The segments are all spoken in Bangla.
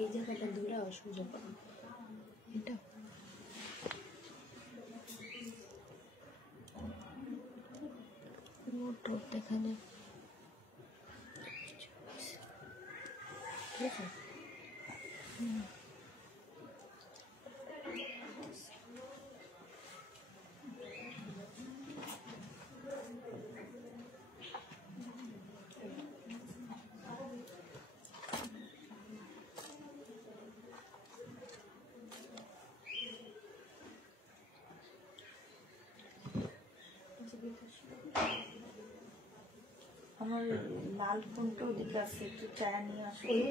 এই জায়গাটা দূরে অসুবিধা করো এটা দেখা যায় ঠিক আছে। আমার লাল ফোনটা ওদিকে আছে, একটু চায়া নিয়ে আসলে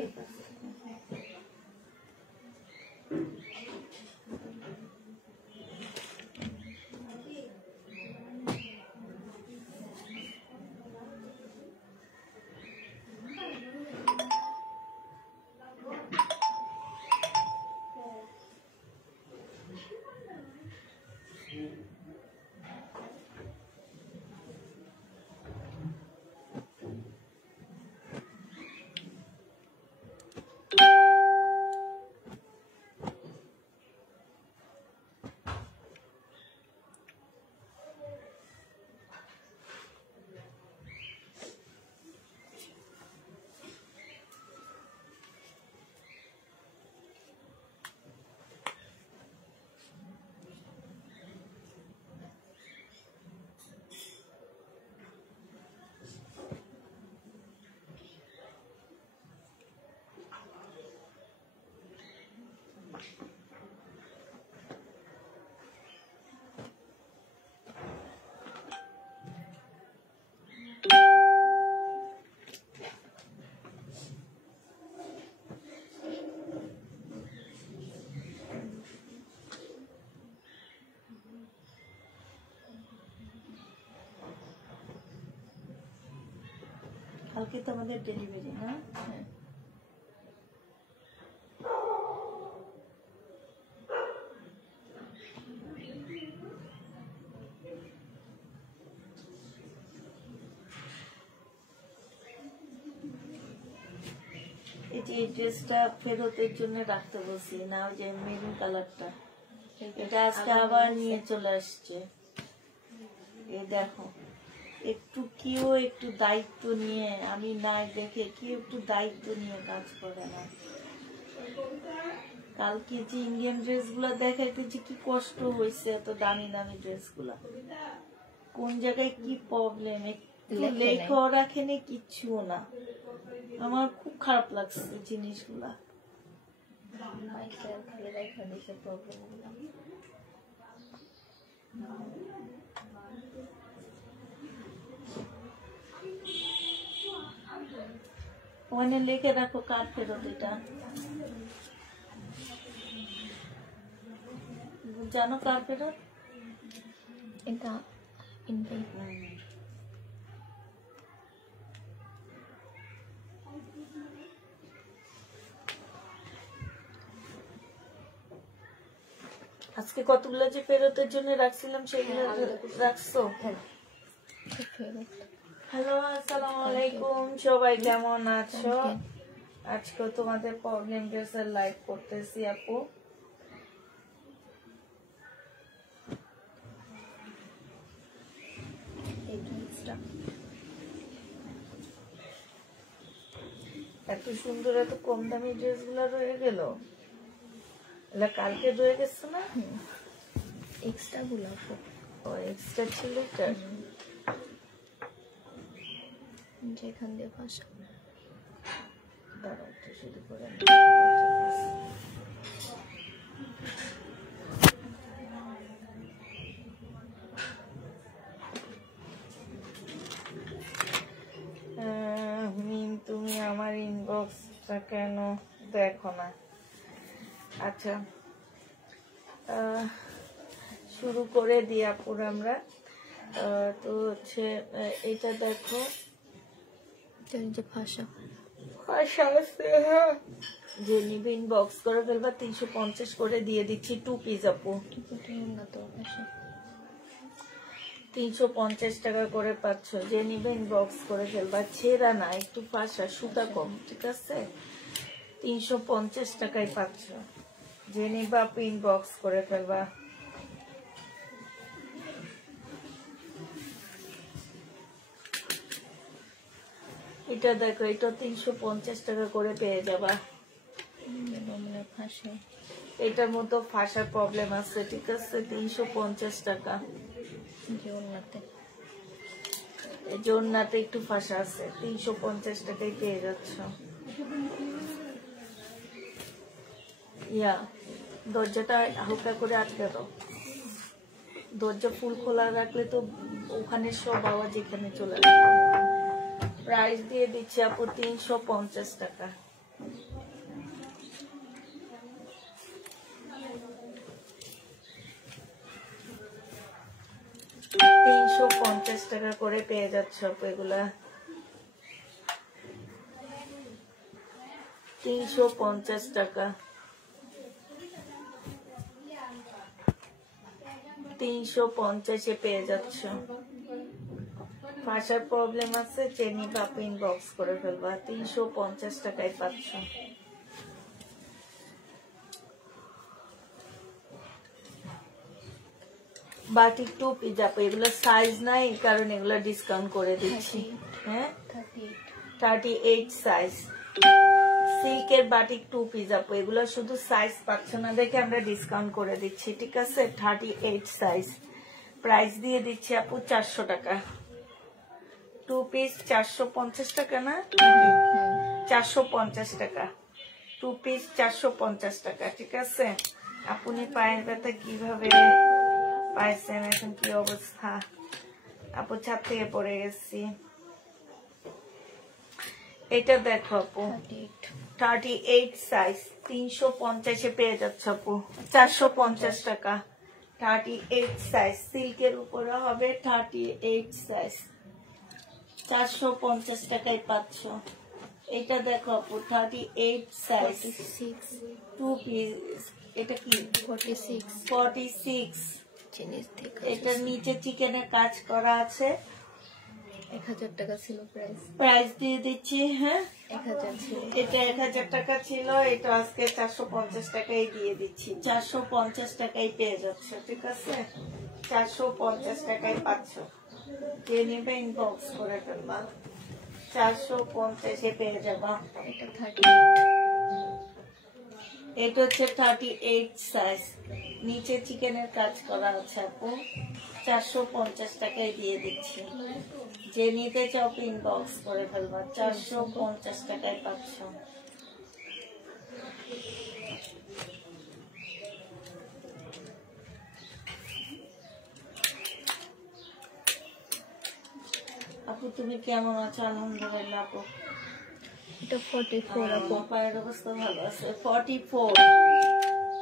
কালকে তো আমাদের ডেলিভারি না? হ্যাঁ। এই ড্রেসটা ফেরতের জন্য রাখতে বলছি না, ওই যে মেরুন কালারটা, এটা আজকে আবার নিয়ে চলে আসছে। এই দেখো, একটু দায়িত্ব নিয়ে, আমি নাই দেখে কেউ একটু দায়িত্ব নিয়ে কাজ করে না। কালকে যে ইন্ডিয়ান ড্রেস গুলা দেখাইতে যে কি কষ্ট হয়েছে, এত দামি দামি ড্রেস গুলা, কোন জায়গায় কি প্রবলেম লেখাও রাখেনি, কিচ্ছু না। আমার খুব খারাপ লাগছে জিনিসগুলা। ওখানে লিখে রাখো কার ফেরত, এটা জানো কার ফেরত? এটা আজকে কতগুলো যে ফেরতের জন্য রাখছিলাম সেগুলো রাখছো? হ্যালো, আসসালামু আলাইকুম, সবাই কেমন আছো? আজকে তোমাদের প্রবলেম ড্রেসের লাইভ করতেছি আপু। এত সুন্দর এত কম দামি ড্রেস গুলা রয়ে গেল, এগুলা কালকে রয়ে গেছে না? এক্সট্রা গুলো এক্সট্রা ছিল, যেখান দিয়ে ভাষা দাঁড়া একটু শুরু করে। তুমি আমার ইনবক্সটা কেন দেখো না? আচ্ছা, শুরু করে দিই আপুর আমরা। তো হচ্ছে এটা দেখো, যে ভাষা যে নিবে ইনবক্স করে ফেলবা, 350 করে দিয়ে দিচ্ছি 2 পিস আপু। 350 টাকা করে পাচ্ছ, যে নিবে ইনবক্স করে ফেলবা। ছেঁড়া না, একটু ফাঁসা, সুতা কম, ঠিক আছে? 350 টাকায় পাচ্ছ, যে নিবা ইনবক্স করে ফেলবা। এটা দেখো, এটা 350 টাকা করে পেয়ে যাবা। ফাঁসে এটার মতো ফাঁসার প্রবলেম আছে, ঠিক আছে? 350 টাকা। যে ওনাতে এই যে ওড়নাতে একটু ফাঁসা আছে, 350 টাকায় পেয়ে যাচ্ছ। ইয়া, দরজাটা হালকা করে আটকে দাও। দরজা ফুল খোলা রাখলে তো ওখানে সব আওয়াজ এখানে চলে আসবে। প্রাইস দিয়ে দিচ্ছি আপু 350 টাকা। টাকা করে পেয়ে যাচ্ছ আপু এগুলা। 350 টাকা। 350 পেয়ে যাচ্ছ। ভাষার প্রবলেম আছে, চেনি বা ইনবক্স করে ফেলবা। 350 টাকায় পাচ্ছ। বাটিক টুপি যাবো, এগুলো সাইজ নাই কারণ এগুলো ডিসকাউন্ট করে দিচ্ছি। হ্যাঁ, 38 সাইজ সিল্কের বাটিক টুপি যাবো, এগুলো শুধু সাইজ পাচ্ছ না দেখে আমরা ডিসকাউন্ট করে দিচ্ছি, ঠিক আছে? 38 সাইজ। প্রাইস দিয়ে দিচ্ছি আপু 400 টাকা। 2 পিস 450 টাকা না? 450 টাকা। 2 পিস 450 টাকা, ঠিক আছে? আপনি পায়ের ব্যথা কিভাবে পাইছেন, এখন কি অবস্থা? আপু ছাদ থেকে পড়ে গেছি। এটা দেখো আপু, 38 সাইজ, 350 পেয়ে যাচ্ছে আপু। 450 টাকা। 38 সাইজ সিল্কের উপরে হবে। 38 সাইজ 450 টাকায় পাচ্ছ। এটা দেখো আপু, 38 সাইজ, 2 পিস। এটা কি 46? এটার নিচে চিকেনের কাজ করা আছে। 1000 টাকা ছিল প্রাইস। প্রাইস দিয়ে দিচ্ছি। হ্যাঁ, 1000 ছিল। এটা 1000 টাকা ছিল, এটা আজকে 450 টাকায় দিয়ে দিচ্ছি। 450 টাকায় পেয়ে যাচ্ছ, ঠিক আছে? 450 টাকায় পাচ্ছ, যে নেবে ইনবক্স করে ফেলবা। 450 পেয়ে যাবা। এটা 38। এটা হচ্ছে 38 সাইজ, নিচে চিকেনের কাজ করা আছে আপু। 450 টাকায় দিয়ে দিচ্ছি, যে নিতে চাও ইনবক্স করে ফেলবা। 450 টাকায় পাচ্ছ। আপু তুমি কেমন আছো? আলহামদুলিল্লাহ আপু। এটা 44 আপু। পায়ের অবস্থা ভালো আছে। 44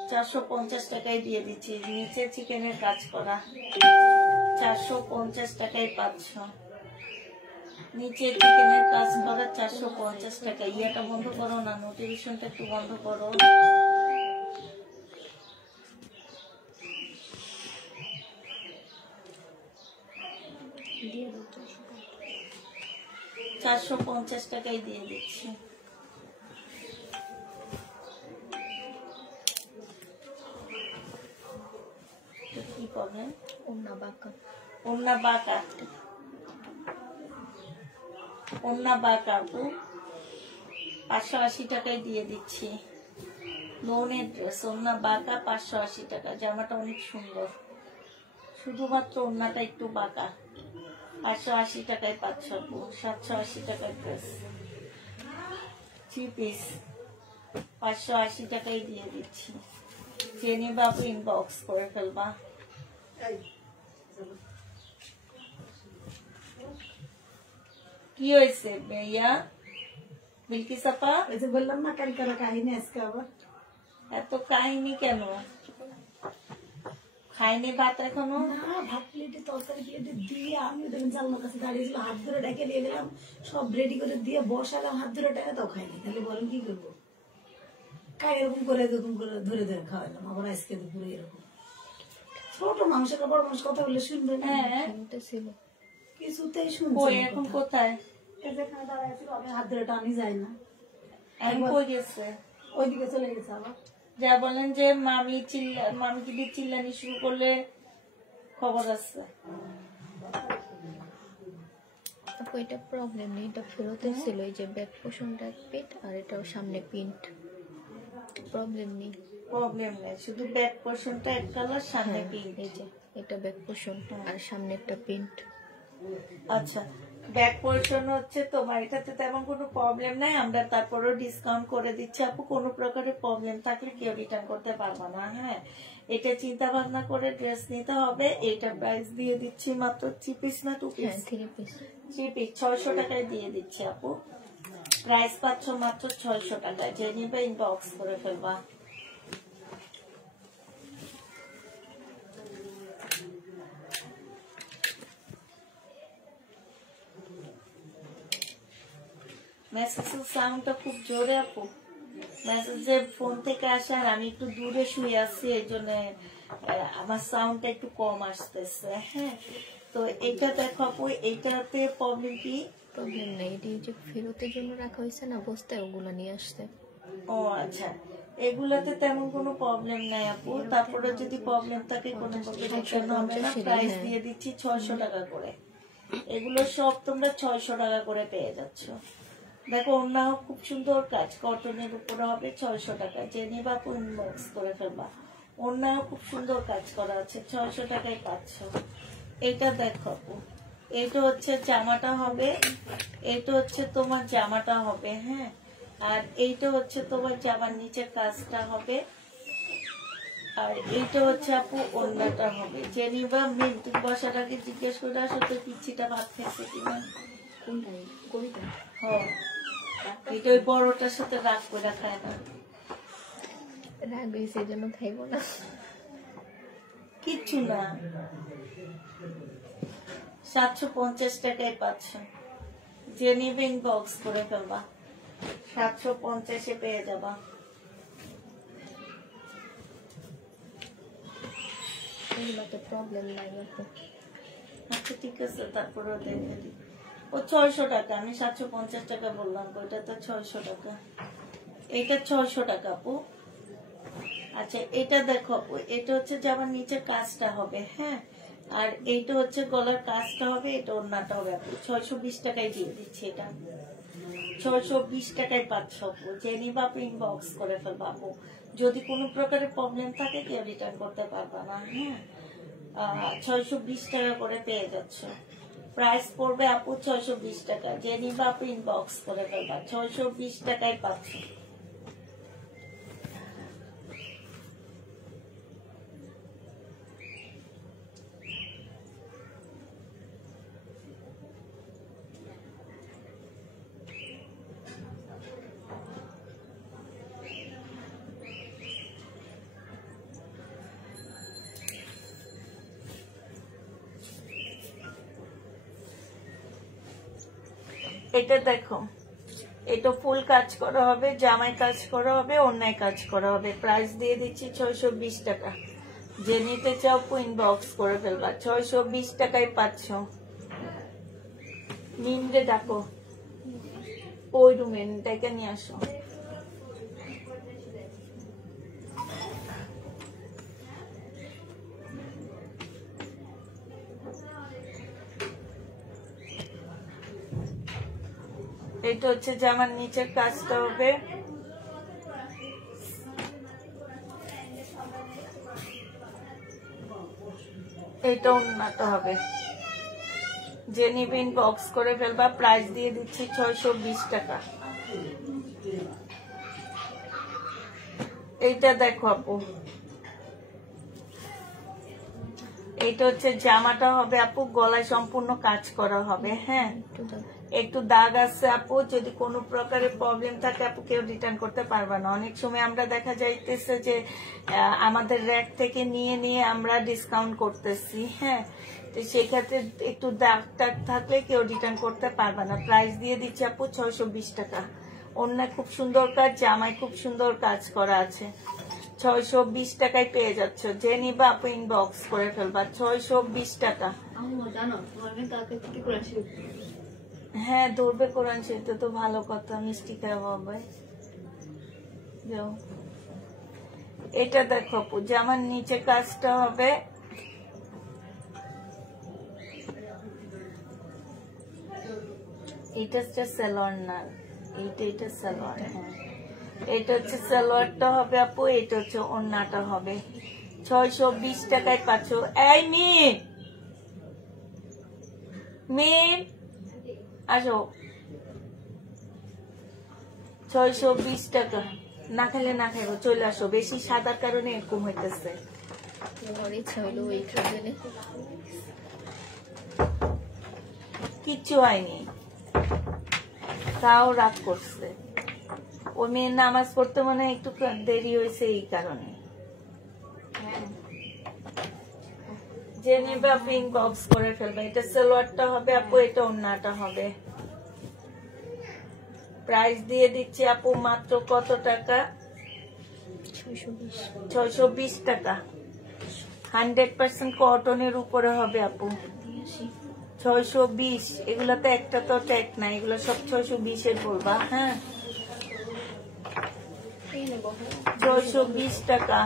450 টাকায় দিয়ে দিচ্ছি, নিচে চিকেনের কাজ করা। 450 টাকায় পাচ্ছ, নিচে চিকেনের কাজ করা। 450 টাকা। ইয়াটা বন্ধ করো না, নোটিফিকেশনটা একটু বন্ধ করো। দিয়ে দাও 450 টাকায় দিয়ে দিচ্ছি। কি প্রবলেম? ওন্না বাঁকা। ওন্না বাঁকা, ওন্না বাঁকা আপু। 580 টাকায় দিয়ে দিচ্ছি। লোনের ড্রেস, ওন্না বাঁকা, 580 টাকা। জামাটা অনেক সুন্দর, শুধুমাত্র ওন্নাটা একটু বাঁকা। 580 টাকায় পাচ্ছ আপু। 780 টাকার ড্রেস, 3 পিস 580 টাকায় দিয়ে দিচ্ছি, জেনে বাবু ইনবক্স করে ফেলবা। কি হয়েছে ভাইয়া? বিলকিস আপা, বললাম না কালকার কাহিনী আজকে আবার এত কাহিনী কেন? খাইনি ভাত এখনো? না, ভাত প্লেটে তরকারি প্লেটে দিয়ে আমি ওদের জানলার কাছে দাঁড়িয়েছিল, হাত ধরে ডেকে নিয়ে গেলাম, সব রেডি করে দিয়ে বসালাম, হাত ধরে টাকা তাও খাইনি। তাহলে বলেন কি করবো? এরকম করে ধরে ধরে খাওয়ালাম, আবার আজকে দুপুরে এরকম। ছোট মানুষের বড় মানুষ কথা বললে শুনবে না। হ্যাঁ এটা ছিল কিছুতেই কই শুনছে না এখন কথা। কোথায়? এই যেখানে দাঁড়ায় ছিল, আমি হাত ধরে টানি যায় না, এখন কই গেছে? ওইদিকে চলে গেছে আবার। যা বলেন যে মামি যদি চিল্লানি শুরু করলে খবর আছে। আপু এটা প্রবলেম নেই, এটা ফেরতের ছিল, এই যে ব্যাক পোর্শনটা পেট আর এটাও সামনে প্রিন্ট, প্রবলেম নেই। প্রবলেম নেই, শুধু ব্যাক পোর্শনটা এক কালার, সামনে হ্যাঁ, পিঙ্ক। এই যে এটা ব্যাক পোর্শন আর সামনে একটা প্রিন্ট। আচ্ছা, ব্যাক পোর্শন হচ্ছে তোমার, এটাতে তেমন কোনো প্রবলেম নাই, আমরা তারপরেও ডিসকাউন্ট করে দিচ্ছি আপু। কোনো প্রকারের প্রবলেম থাকলে কেউ রিটার্ন করতে পারবো না। হ্যাঁ, এটা চিন্তা ভাবনা করে ড্রেস নিতে হবে। এটা প্রাইস দিয়ে দিচ্ছি মাত্র 3 পিস না 2 পিস? হ্যাঁ 3 পিস। 3 পিস 600 টাকায় দিয়ে দিচ্ছি আপু। প্রাইস পাচ্ছ মাত্র 600 টাকায়। যে নিবে ইনবক্স করে ফেলবা। মেসেজের সাউন্ডটা খুব জোরে আপু। মেসেজে ফোন থেকে আসে আর আমি একটু দূরে শুয়ে আছি, এই জন্য আমার সাউন্ডটা একটু কম আসতেছে। হ্যাঁ, তো এটা দেখো আপু, এইটাতে প্রবলেম কি? প্রবলেম নেই, এটি যে ফেরতের জন্য রাখা হয়েছে না বস্তায়, ওগুলো নিয়ে আসছে। ও আচ্ছা, এগুলাতে তেমন কোনো প্রবলেম নাই আপু। তারপরে যদি প্রবলেম থাকে কোনো রিটার্ন হবে না। প্রাইস দিয়ে দিচ্ছি 600 টাকা করে। এগুলো সব তোমরা 600 টাকা করে পেয়ে যাচ্ছ। দেখো ওনাও খুব সুন্দর কাজ, কটনের উপরে হবে 600 টাকা। যে নিবা আপু ইনবক্স করে ফেলবা। ওনাও খুব সুন্দর কাজ করা আছে, 600 টাকায় পাচ্ছ। এটা দেখো আপু, এটা হচ্ছে জামাটা হবে, এটা হচ্ছে তোমার জামাটা হবে। হ্যাঁ, আর এইটা হচ্ছে তোমার জামার নিচের কাজটা হবে, আর এইটা হচ্ছে আপু ওড়নাটা হবে। যে নিবা মেন, তুমি বসাটাকে জিজ্ঞেস করে আসো তো পিচ্ছিটা ভাত খাইছে কিনা। কোনটাই করিটা হ্যাঁ, এটা ওই বড়টার সাথে রাগ করে খায় না। রাগ হয়েছে এই জন্য খাইবো না। কিচ্ছু না, 750 টাকায় পাচ্ছ। যে নিবে ইনবক্স করে ফেলবা, 750-এ পেয়ে যাবা। এগুলোতে প্রবলেম নাই আপু। আচ্ছা ঠিক আছে, তারপরেও দেখে দিই। ও 600 টাকা, আমি 750 টাকা বললাম, ওইটা তো 600 টাকা। এটা 600 টাকা আপু। আচ্ছা, এটা দেখো আপু, এটা হচ্ছে জামার নিচের কাজটা হবে। হ্যাঁ, আর এইটা হচ্ছে গলার কাজটা হবে, এটা ওড়নাটা হবে আপু। 620 টাকায় দিয়ে দিচ্ছি এটা। 620 টাকায় পাচ্ছ আপু। যে নিবা আপু ইনবক্স করে ফেলবা আপু। যদি কোনো প্রকারের প্রবলেম থাকে কেউ রিটার্ন করতে পারবা না। হ্যাঁ, 620 টাকা করে পেয়ে যাচ্ছ। প্রাইস পড়বে আপু 620 টাকা। যে নিবা আপু ইনবক্স করে ফেলবা, 620 টাকায় পাচ্ছ। এটা দেখো, এটা ফুল কাজ করা হবে, জামায় কাজ করা হবে, অন্যায় কাজ করা হবে। প্রাইস দিয়ে দিচ্ছি 620 টাকা। যে নিতে চাও ইনবক্স করে ফেলবা, 620 টাকায় পাচ্ছ। নিন্দে ডাকো, ওই রুমে ডেকে নিয়ে আসো। এটা হচ্ছে জামার নিচের কাজটা হবে। এটা ওড়নাটা হবে। যে নিবে ইনবক্স করে ফেলবা। প্রাইস দিয়ে দিচ্ছি 620 টাকা। এইটা দেখো আপু, এইটা হচ্ছে জামাটা হবে আপু, গলায় সম্পূর্ণ কাজ করা হবে। হ্যাঁ, একটু দাগ আছে আপু, যদি কোনো প্রকারের প্রবলেম থাকে আপু কেউ রিটার্ন করতে পারবে না। অনেক সময় আমরা দেখা যাইতেছে যে আমাদের র্যাক থেকে নিয়ে নিয়ে আমরা ডিসকাউন্ট করতেছি। হ্যাঁ, তো সেক্ষেত্রে একটু দাগ টাগ থাকলে কেউ রিটার্ন করতে পারবে না। প্রাইস দিয়ে দিচ্ছি আপু 620 টাকা। অন্য খুব সুন্দর কাজ, জামায় খুব সুন্দর কাজ করা আছে। 620 টাকায় পেয়ে যাচ্ছ, যে নিবা আপু ইনবক্স করে ফেলবা। 620 টাকা। জানো তোমার মেয়ে তাকে কি করে আসে? হ্যাঁ ধরবে কোরআন শরীফ, তো ভালো কথা, মিষ্টি খাওয়াবে। যাও, এটা দেখো আপু, জামার নিচে কাজটা হবে এটা হচ্ছে সালোয়ার না, এটা সালোয়ার। হ্যাঁ এটা হচ্ছে সালোয়ারটা হবে আপু, এটা হচ্ছে ওড়নাটা হবে। 620 টাকায় পাচ্ছ। এই মেয়ে আসো, 620 টাকা। না খেলে না খাইবো, চলে আসো। বেশি সাদার কারণে এরকম হইতেছে। আমার ইচ্ছা হলো এই ট্রেনে কিচ্ছু হয়নি, তাও রাগ করছে। ও মেয়ের নামাজ পড়তে মনে হয় একটু দেরি হয়েছে এই কারণে। যে নেবে আপনি ইনবক্স করে ফেলবে। এটা সালোয়ারটা হবে আপু, এটা ওড়নাটা হবে। প্রাইস দিয়ে দিচ্ছি আপু মাত্র কত টাকা? 620 টাকা। 100% কটনের উপরে হবে আপু। 620। এগুলাতে একটা তো ট্যাগ না, এগুলো সব 620 এর বলবা। হ্যাঁ 620 টাকা।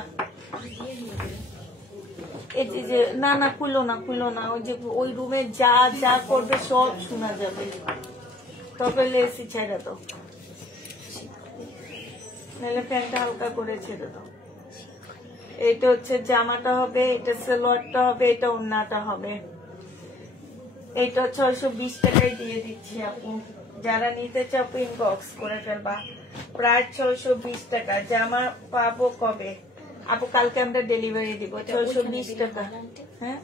এই যে না না খুলো না, ওই যে ওই রুমে যা যা করবে সব শোনা যাবে। তবে এসি ছেড়ে দাও, নাহলে ফ্যানটা হালকা করে ছেড়ে দাও। এটা হচ্ছে জামাটা হবে, এটা সালোয়ারটা হবে, এটা ওড়নাটা হবে। এটা 620 টাকায় দিয়ে দিচ্ছি আপু। যারা নিতে চাও ইনবক্স করে ফেলবা। প্রায় 620 টাকা। জামা পাবো কবে আপু? কালকে আমরা ডেলিভারি দিব। 620 টাকা। হ্যাঁ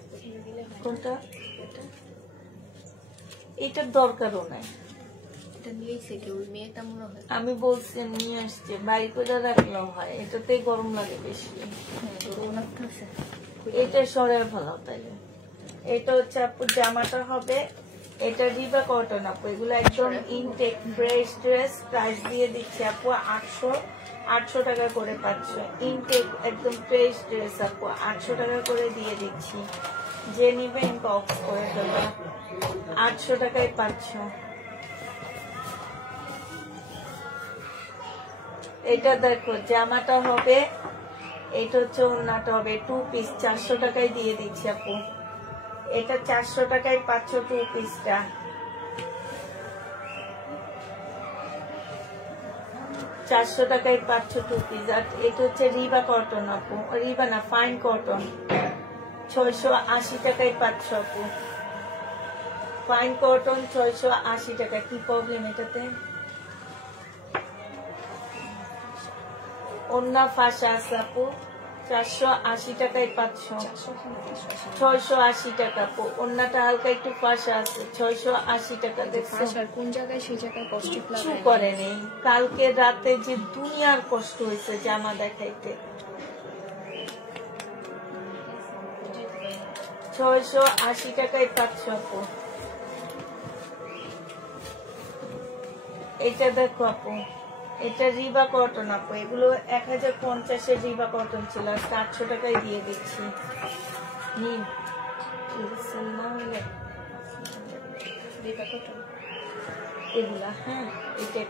কোনটা? এটার দরকারও নাই। আমি বলছি নিয়ে আসছে, বাড়ি করে রাখলেও হয়, এটাতে গরম লাগে বেশি। এটা সরাই ফেলাও তাইলে। এটা হচ্ছে আপু জামাটা হবে, এটা রিবা কটন আপু। এগুলো একদম ইনটেক ফ্রেশ ড্রেস। প্রাইস দিয়ে দিচ্ছি আপু 800 টাকা করে পাচ্ছ। ইনটেক একদম ফ্রেশ ড্রেস আপু, 800 টাকা করে দিয়ে দিচ্ছি। যে নিবে ইনবক্স করে দেবো। 800 টাকায় পাচ্ছ। এটা দেখো জামাটা হবে, এটা হচ্ছে ওড়নাটা হবে। 2 পিস 400 টাকায় দিয়ে দিচ্ছি আপু। এটা 400 টাকায় পাচ্ছ 2 পিসটা। 400 টাকায় পাচ্ছ 2 পিস। আর এটা হচ্ছে রিবা কটন আপু, রিবা না ফাইন কটন। 680 টাকায় পাচ্ছ আপু। ফাইন কটন 680 টাকা। কি প্রবলেম এটাতে? ওড়না ফাঁসা আছে আপু। 480 টাকায় পাচ্ছ। 680 টাকা আপু। ওড়নাটা হালকা একটু ফাঁসা আছে। 680 টাকা। দেখছো কোন জায়গায় সেই জায়গায় কষ্ট কিছু করে নেই। কালকে রাতে যে দুনিয়ার কষ্ট হয়েছে জামা দেখাইতে। 680 টাকায় পাচ্ছ আপু। এটা দেখো আপু, এটা রিবা কটন আপু। এগুলো 1050 এর রিবা কটন ছিল, 800 টাকায় দিয়ে দিচ্ছি। নিন এগুলা। হ্যাঁ এটা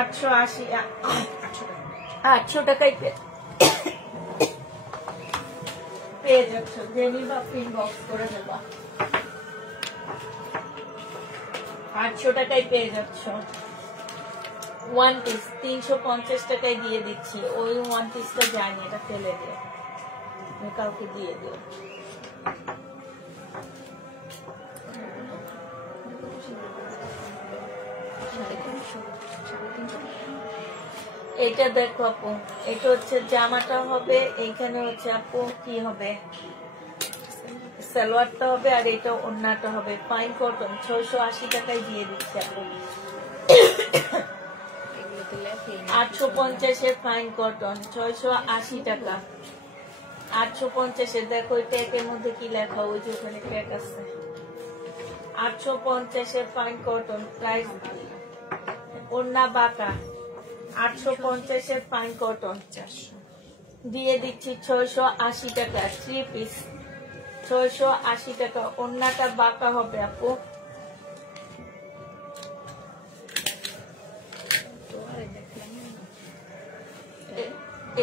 880 টাকায় পেয়ে যাচ্ছ। যে নিবা ইনবক্স করে দেবা। 800 টাকায় পেয়ে যাচ্ছ। 1 পিস 350 টাকায় দিয়ে দিচ্ছি। ওই 1 পিসটা যায়নি, এটা ফেলে দিও, কাউকে দিয়ে দিও। এটা দেখো আপু, এটা হচ্ছে জামাটা হবে। এইখানে হচ্ছে আপু কি হবে, সালোয়ারটা হবে, আর এটা ওড়নাটা হবে। ফাইন কটন 680 টাকায় দিয়ে দিচ্ছি আপু। 850 এর ফাইন কটন 680 টাকা। 850 এর দেখো ট্যাগের মধ্যে কি লেখা, ওই যে ওখানে ট্যাগ আছে। 850 এর ফাইন কটন। প্রাইস ওড়না বাঁকা 850 ফাইন কটন দিয়ে দিচ্ছি 680 টাকা 3 পিস 680 টাকা। ওন্নাটা বাঁকা হবে আপু।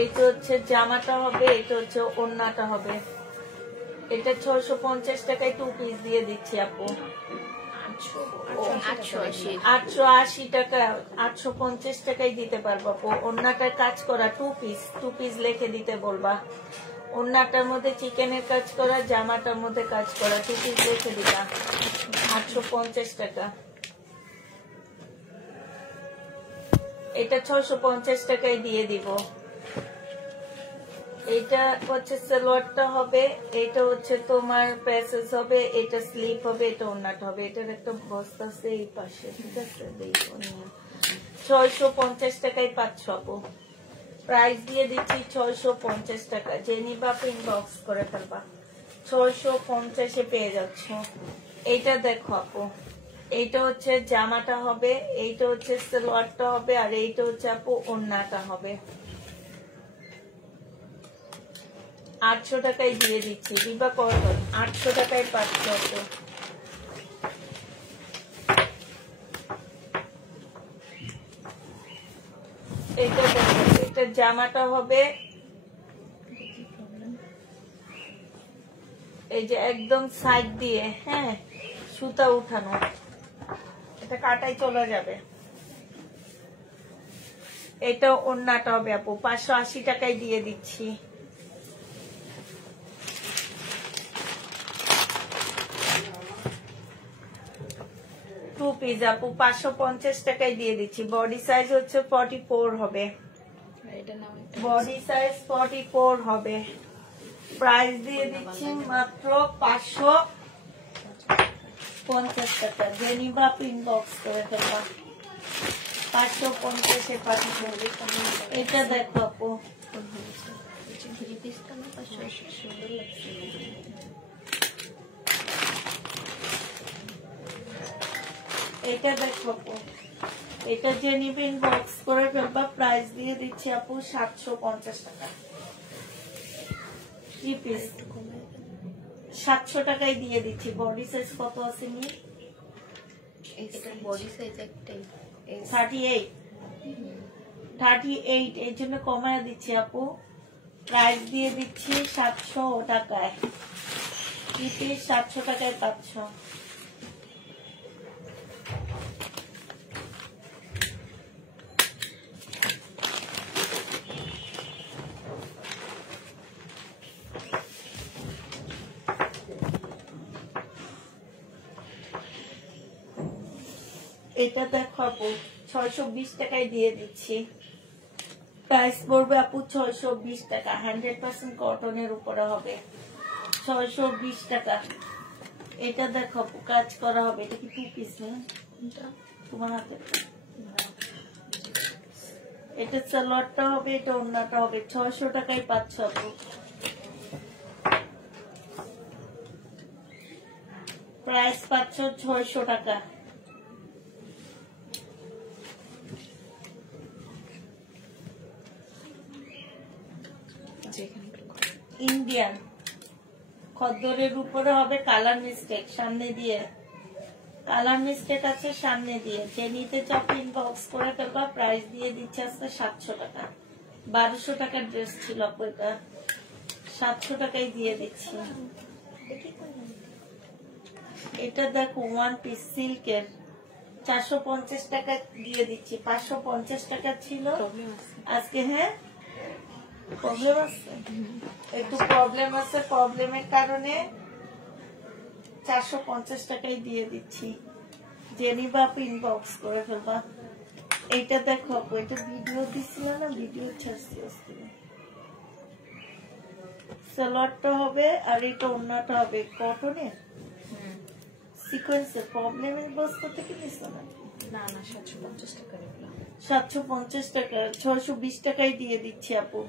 এইটা হচ্ছে জামাটা হবে, এটা হচ্ছে ওন্নাটা হবে। এটা 650 টাকায় 2 পিস দিয়ে দিচ্ছি আপু। 880 টাকা 850 টাকায় দিতে পারবো আপু। ওন্নাটার কাজ করা 2 পিস লিখে দিতে বলবা। ওন্নাটার মধ্যে চিকেনের কাজ করা, জামাটার মধ্যে কাজ করা, 2 পিস লিখে দিবা। 850 টাকা। এটা 650 টাকায় দিয়ে দিব। এটা হচ্ছে সালোয়ারটা হবে, এটা হচ্ছে তোমার প্যাসেজ হবে, এটা স্লিপ হবে, এটা ওন্নাটা হবে। এটার একটা বস্তা আছে এই পাশে, ঠিক আছে? 650 টাকায় পাচ্ছ আপু। প্রাইস দিয়ে দিচ্ছি 650 টাকা। যে নিবা ইনবক্স করে ফেলবা। 650-এ পেয়ে যাচ্ছ। এইটা দেখো আপু, এইটা হচ্ছে জামাটা হবে, এইটা হচ্ছে সালোয়ারটা হবে, আর এইটা হচ্ছে আপু ওন্নাটা হবে। 800 টাকায় দিয়ে দিচ্ছি। দিবা কত? 800 টাকায় পাচ্ছ আপু। এটা দেখো, এটা জামাটা হবে, এই যে একদম সাইড দিয়ে, হ্যাঁ, সুতা উঠানো, এটা কাটাই চলে যাবে। এটা ওন্নাটা হবে আপু। 580 টাকায় দিয়ে দিচ্ছি। টু পিস আপু 550 টাকায় দিয়ে দিচ্ছি। বডি সাইজ হচ্ছে 44 হবে। বডি সাইজ 44 হবে। প্রাইস দিয়ে দিচ্ছি মাত্র 550 টাকা। যে নিবা ইনবক্স করে ফেলবা। 550-এ পাঠিয়ে। এটা দেখো আপু, এটা দেখো আপু, এটা যে নিবে ইনবক্স করে ফেলবা। প্রাইস দিয়ে দিচ্ছি আপু 750 টাকা। 3 পিস 700 টাকায় দিয়ে দিচ্ছি। বডি সাইজ কত আছে নি? বডি সাইজ একটাই 38 এর জন্য কমায় দিচ্ছি আপু। প্রাইস দিয়ে দিচ্ছি 700 টাকায়। 3 পিস 700 টাকায় পাচ্ছ। এটা দেখো আপু 620 টাকায় দিয়ে দিচ্ছি। প্রাইস পড়বে আপু 620 টাকা। 100% কটনের উপরে হবে। 620 টাকা। এটা দেখো আপু, কাজ করা হবে। এটা কি 2 পিস না তোমার হাতে? এটা সালোয়ারটা হবে, এটা ওন্নাটা হবে। 600 টাকায় পাচ্ছ আপু। প্রাইস পাচ্ছ 600 টাকা। ইন্ডিয়ান খদ্দরের উপরে হবে। কালার মিস্টেক সামনে দিয়ে, কালার মিস্টেক আছে সামনে দিয়ে। যে নিতে চাও ইনবক্স করে ফেলবা। প্রাইস দিয়ে দিচ্ছে আজকে 700 টাকা। 1200 টাকার ড্রেস ছিল আপু, এটা 700 টাকায় দিয়ে দিচ্ছি। এটা দেখো 1 পিস সিল্কের, 450 টাকা দিয়ে দিচ্ছি। 550 টাকা ছিল আজকে। হ্যাঁ, প্রবলেম আছে, একটু প্রবলেম আছে। প্রবলেমের কারণে 450 টাকায় দিয়ে দিচ্ছি। যে নিবা ইনবক্স করে ফেলবা। এইটা দেখো আপু, এটা ভিডিও দিছিল না, ভিডিও ছাড়ছি আজকে। সালোয়ারটা হবে, আর এটা ওন্নাটা হবে কটনের সিকোয়েন্সের। প্রবলেমের বস্তা থেকে নিছো না? না 750 টাকা। 750 টাকা। 620 টাকায় দিয়ে দিচ্ছি আপু।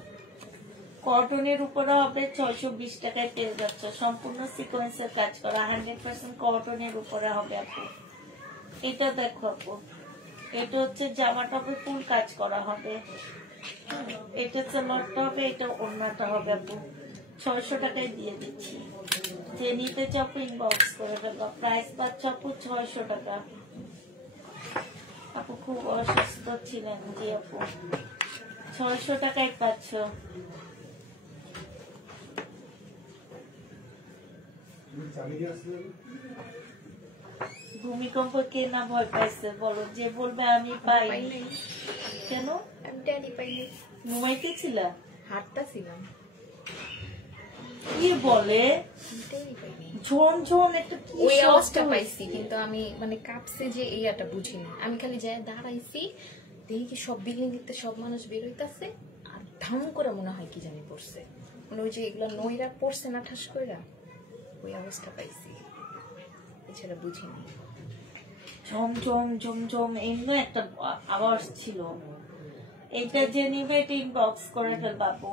কটনের উপরে হবে। 620 টাকায় পেয়ে যাচ্ছে। সম্পূর্ণ সিকোয়েন্সের কাজ করা, 100% কটনের উপরে হবে আপু। এটা দেখো আপু, এটা হচ্ছে জামা টপে ফুল কাজ করা হবে, এটা সালোয়ারটা হবে, এটা ওড়নাটা হবে আপু। 600 টাকায় দিয়ে দিচ্ছি, যে নিতে চাপ ইনবক্স করে ফেলবা। প্রাইস পাচ্ছ আপু 600 টাকা। আপু খুব অসুস্থ ছিলেন, জি আপু 600 টাকায় পাচ্ছ। ভূমিকম্প কে না ভয় পাইছে বলো, যে বলবে আমি পাই। পাই নাই, কেন আমি ড্যাডি পাইনি, ঘুমাইতে ছিলা? হাঁটতা ছিলাম, কি বলে ড্যাডি পাইনি। ঝন ঝন একটা কি ওই শব্দ আওয়াজটা হচ্ছে। পাইছি, কিন্তু আমি মানে কাঁপছে যে এইটা বুঝিনি। আমি খালি যাই দাঁড়াইছি, দেখি কি সব বিল্ডিং দিতে সব মানুষ বের হইতাছে, আর ধাম করে মনে হয় কি জানি পড়ছে, মানে ওই যে এগুলা নইরা পড়ছে না ঠাস কইরা, ওই আওয়াজটা পাইছি, এছাড়া বুঝিনি। ঝম ঝম ঝম ঝম এমন একটা আওয়াজ ছিল। এটা যে নিবে এটা ইনবক্স করে ফেলবা আপু।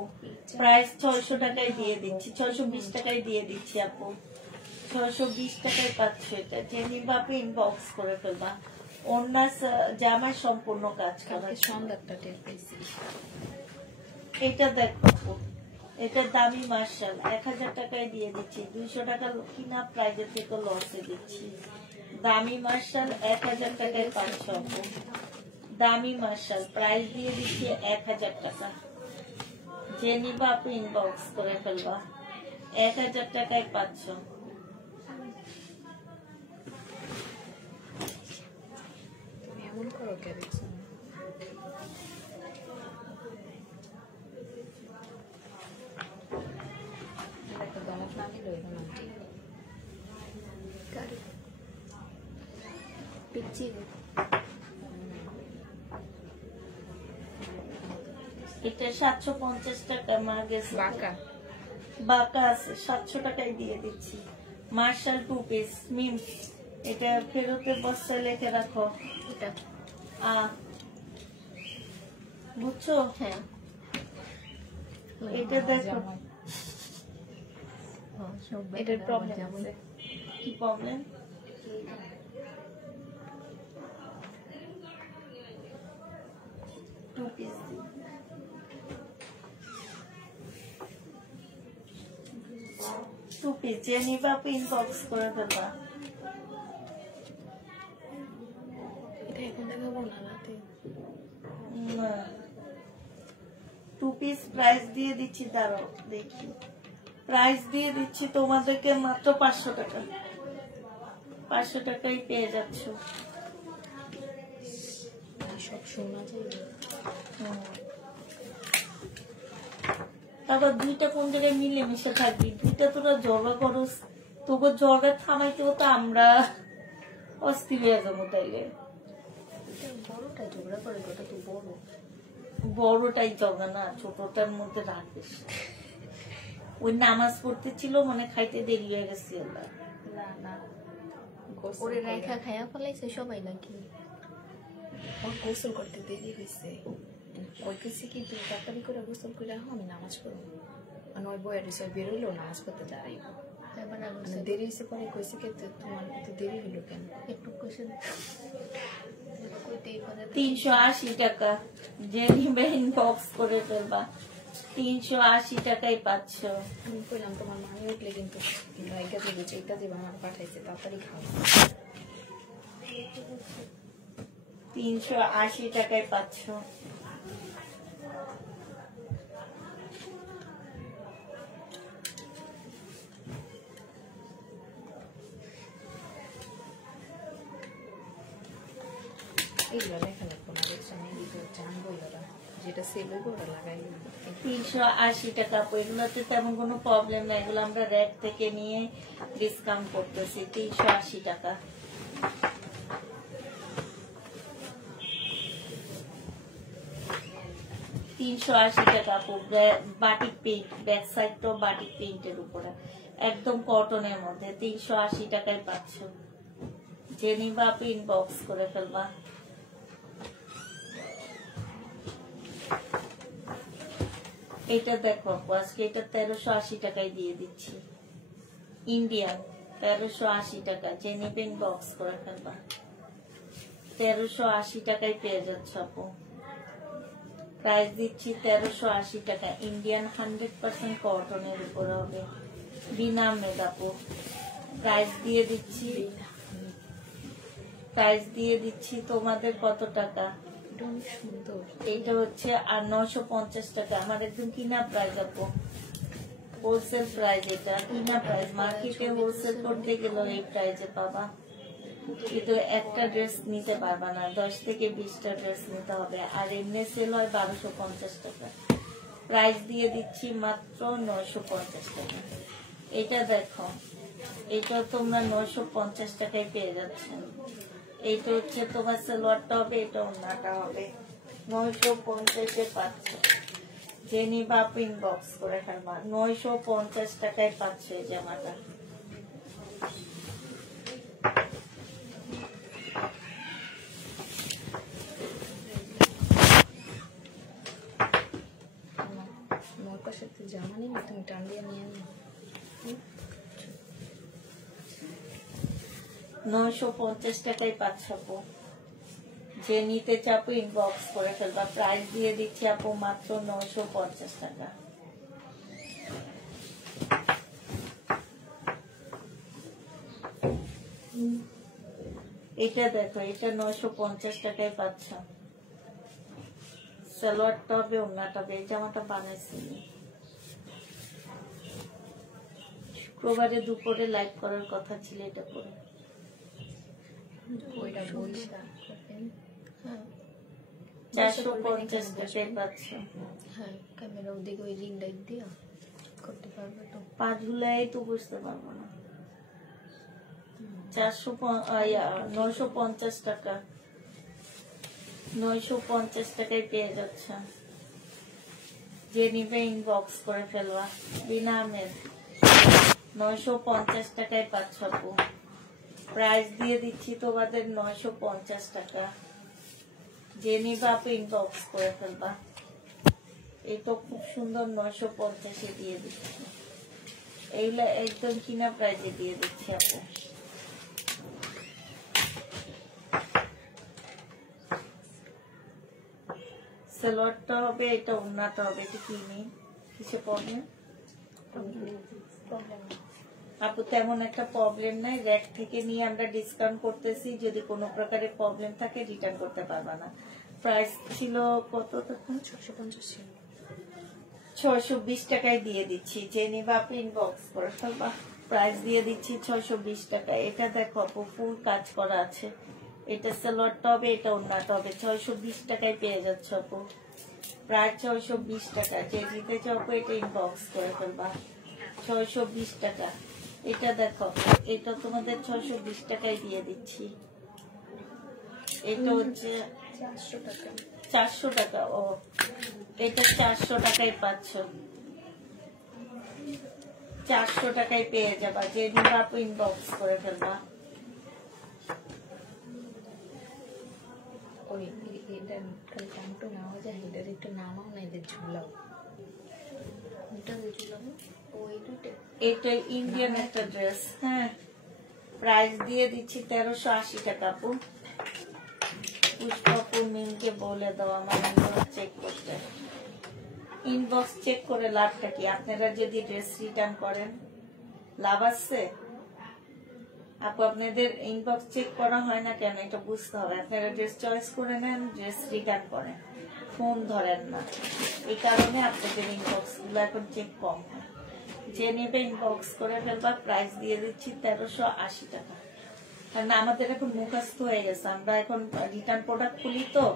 প্রাইস 600 টাকায় দিয়ে দিচ্ছি, 620 টাকায় দিয়ে দিচ্ছি আপু। 620 টাকায় পাচ্ছ এটা, যে নিবে আপু ইনবক্স করে ফেলবা। অন্য জামায় সম্পূর্ণ কাজ করা। কালকে সন্ধ্যাটা টের পাইছি। এটা দেখো আপু, এটা দামি মার্শাল 1000 টাকায় দিয়ে দিচ্ছি, 200 টাকা কিনা প্রাইজের থেকে লসে দিচ্ছি। দামি মার্শাল 1000 টাকায় পাচ্ছ আপু। দামি মার্শাল প্রাইস দিয়ে দিচ্ছি 1000 টাকা, যে নিবা আপু ইনবক্স করে ফেলবা। 1000 টাকায় পাচ্ছ। তুমি এমন করো কে দেখছো? দেখো দমক না দিল এখন আন্টি গাড়ি পিচ্ছি। এটা 750 টাকা মা গেছে, বাঁকা বাঁকা আছে 700 টাকায় দিয়ে দিচ্ছি। মার্শাল 2 পিস মিম, এটা ফেরতের বস্তায় লিখে রাখো। এটা বুঝছো? হ্যাঁ, এটা দেখো এটার প্রবলেম আছে। কি প্রবলেম। টু পিস যে নিবা ইনবক্স করে দেবা। এটা এখন দেখাবো না রাতে। 2 পিস প্রাইস দিয়ে দিচ্ছি, দাঁড়াও দেখি। প্রাইস দিয়ে দিচ্ছি তোমাদেরকে মাত্র 500 টাকা। 500 টাকায় পেয়ে যাচ্ছ। সব শোনা যায়। তারপর দুইটা কোন জায়গায় মিলেমিশে থাকবি, দুইটা তোরা ঝগড়া করস, তোকে ঝগড়া থামাইতেও তো আমরা অস্থির হয়ে যাবো। তাইলে বড়টা ঝগড়া করে, ওটা তো বড়। বড়টাই ঝগড়া না, ছোটটার মধ্যে রাখিস। ওই নামাজ পড়তে ছিল, মানে খাইতে দেরি হয়ে গেছে। আল্লাহ না না, ওরে রাইখা খায়া ফলাইছে সবাই নাকি? ওর গোসল করতে দেরি হয়েছে, ওই কিছু কি তুই তাড়াতাড়ি করে গোসল করে রাখো, আমি নামাজ পড়বো। মানে ওই বইয়ের সব বেরোলো, নামাজ পড়তে দাঁড়াইব। মানে দেরি হয়েছে, পরে কইছে কে তোমার এত দেরি হলো কেন? একটু কইছে 380 টাকা, যে নিবে ইনবক্স করে ফেলবা। 380 টাকায় পাচ্ছ। আমি কইলাম তোমার মামি উঠলে কিন্তু রাইখা দেবে, চেইটা দেবে, আমার পাঠাইছে, তাড়াতাড়ি খাও। 380 টাকায় পাচ্ছ। এইগুলো লেখা লাগবো না, দেখছো আমি এদিকে জানবোই ওরা যেটা সেল হইব ওরা লাগাই। 380 টাকা। এগুলোতে তেমন কোনো প্রবলেম নাই, এগুলো আমরা রেট থেকে নিয়ে ডিসকাউন্ট করতেছি। 380 টাকা। বাটিক পেইন্ট, ব্যাক সাইডটাও বাটিক পেইন্টের উপরে, একদম কটনের মধ্যে 380 টাকায় পাচ্ছ। যে নিবা আপনি ইনবক্স করে ফেলবা। এটা দেখো আজকে এটা 1380 টাকায় দিয়ে দিচ্ছি। ইন্ডিয়ান 1380 টাকা, যে নিবে ইনবক্স করে ফেলবা। 1380 টাকায় পেয়ে যাচ্ছ আপু। প্রাইস দিচ্ছি 1380 টাকা। ইন্ডিয়ান 100% কটনের উপর হবে, বিনা মেকআপও। প্রাইস দিয়ে দিচ্ছি তোমাদের কত টাকা? এটা অনেক সুন্দর। এইটা হচ্ছে আর 950 টাকা। আমার একদম কিনা প্রাইস আপু, হোলসেল প্রাইস। এটা কিনা প্রাইস, মার্কেটে হোলসেল করতে গেলে এই প্রাইসে পাবা, কিন্তু একটা ড্রেস নিতে পারবা না, 10 থেকে 20টা ড্রেস নিতে হবে। আর এমনি সেল হয় 1250 টাকা। প্রাইস দিয়ে দিচ্ছি মাত্র 950 টাকা। এটা দেখো, এটা তোমরা 950 টাকায় পেয়ে যাচ্ছে। এইটা হচ্ছে তোমার সালোয়ারটা হবে, এটা ওড়নাটা হবে। 950-এ পাচ্ছ। যে নিবা ইনবক্স করে ফেলবা। 950 টাকায় পাচ্ছ এই জামাটা। আমার পাশে তো জামা নেই, তুমি টান দিয়ে নিয়ে নিও। 950 টাকায় পাচ্ছ আপু। যে নিতে চাপো ইনবক্স করে ফেলবা। প্রাইস দিয়ে দিচ্ছি আপু মাত্র 950 টাকা। এটা দেখো, এটা 950 টাকায় পাচ্ছ। সালোয়ারটা হবে, ওড়নাটা হবে। এই জামাটা বানাইছি শুক্রবারে দুপুরে লাইভ করার কথা ছিল, এটা পরে। ওইটা বইসা হ্যাঁ 450 টাকায় পাচ্ছ। হ্যাঁ, ক্যামেরা ওদিকে ওই রিং লাইট দিয়া করতে পারবে তো। পা ঝুলাই তো বুঝতে পারবো না। 950 টাকা। 950 টাকায় পেয়ে যাচ্ছে। যে নিবে ইনবক্স করে ফেলবা, বিনা আমের। 950 টাকায় পাচ্ছ আপু। প্রাইস দিয়ে দিচ্ছি তোমাদের 950 টাকা। যে নিবা আপু ইনবক্স করে ফেলবা। এই তো খুব সুন্দর, 950-এ দিয়ে দিচ্ছি। এইগুলা একদম কিনা প্রাইজে দিয়ে দিচ্ছি আপু। সালোয়ারটা হবে, এটা ওড়নাটা হবে। এটা কিনি কিসে প্রবলেম আপু? তেমন একটা প্রবলেম নাই। র্যাক থেকে নিয়ে আমরা ডিসকাউন্ট করতেছি। যদি কোনো প্রকারের প্রবলেম থাকে রিটার্ন করতে পারবা না। প্রাইস ছিল কত তখন? 620 টাকায় দিয়ে দিচ্ছি। যে নিবা আপনি ইনবক্স করে ফেলবা। প্রাইস দিয়ে দিচ্ছি 620 টাকা। এটা দেখো আপু, ফুল কাজ করা আছে। এটা সালোয়ারটা হবে, এটা ওড়নাটা হবে। 620 টাকায় পেয়ে যাচ্ছে আপু। প্রায় 620 টাকা। যে দিতে চাও আপু এটা ইনবক্স করে ফেলবা। 620 টাকা। এটা দেখো, এটা তোমাদের 620 টাকায় দিয়ে দিচ্ছি। এটা হচ্ছে 400 টাকা। 400 টাকা। ও, এটা 400 টাকায় পাচ্ছ। 400 টাকায় পেয়ে যাবা। যে নিবা আপু ইনবক্স করে ফেলবা। ওই এটা খালি কামটো নেওয়া যায়, এটার একটু নামাও না, এদের ঝুলাও। এটা ঝুলাবো ওইটা। এটা ইন্ডিয়ান একটা ড্রেস। হ্যাঁ, প্রাইস দিয়ে দিচ্ছি 1380 টাকা আপু। পুষ্পাপু মিমকে বলে দাও আমার ইনবক্স চেক করতে। ইনবক্স চেক করে লাভটা কি? আপনারা যদি ড্রেস রিটার্ন করেন লাভ আছে আপু? আপনাদের ইনবক্স চেক করা হয় না কেন এটা বুঝতে হবে। আপনারা ড্রেস চয়েস করে নেন, ড্রেস রিটার্ন করেন, ফোন ধরেন না। এই কারণে আপনাদের ইনবক্স গুলো এখন চেক কম হয়। যে নেবে ইনবক্স করে ফেলবা। প্রাইস দিয়ে দিচ্ছি 1380 টাকা। কারণ আমাদের এখন মুখস্থ হয়ে গেছে। আমরা এখন রিটার্ন প্রোডাক্ট খুলি তো,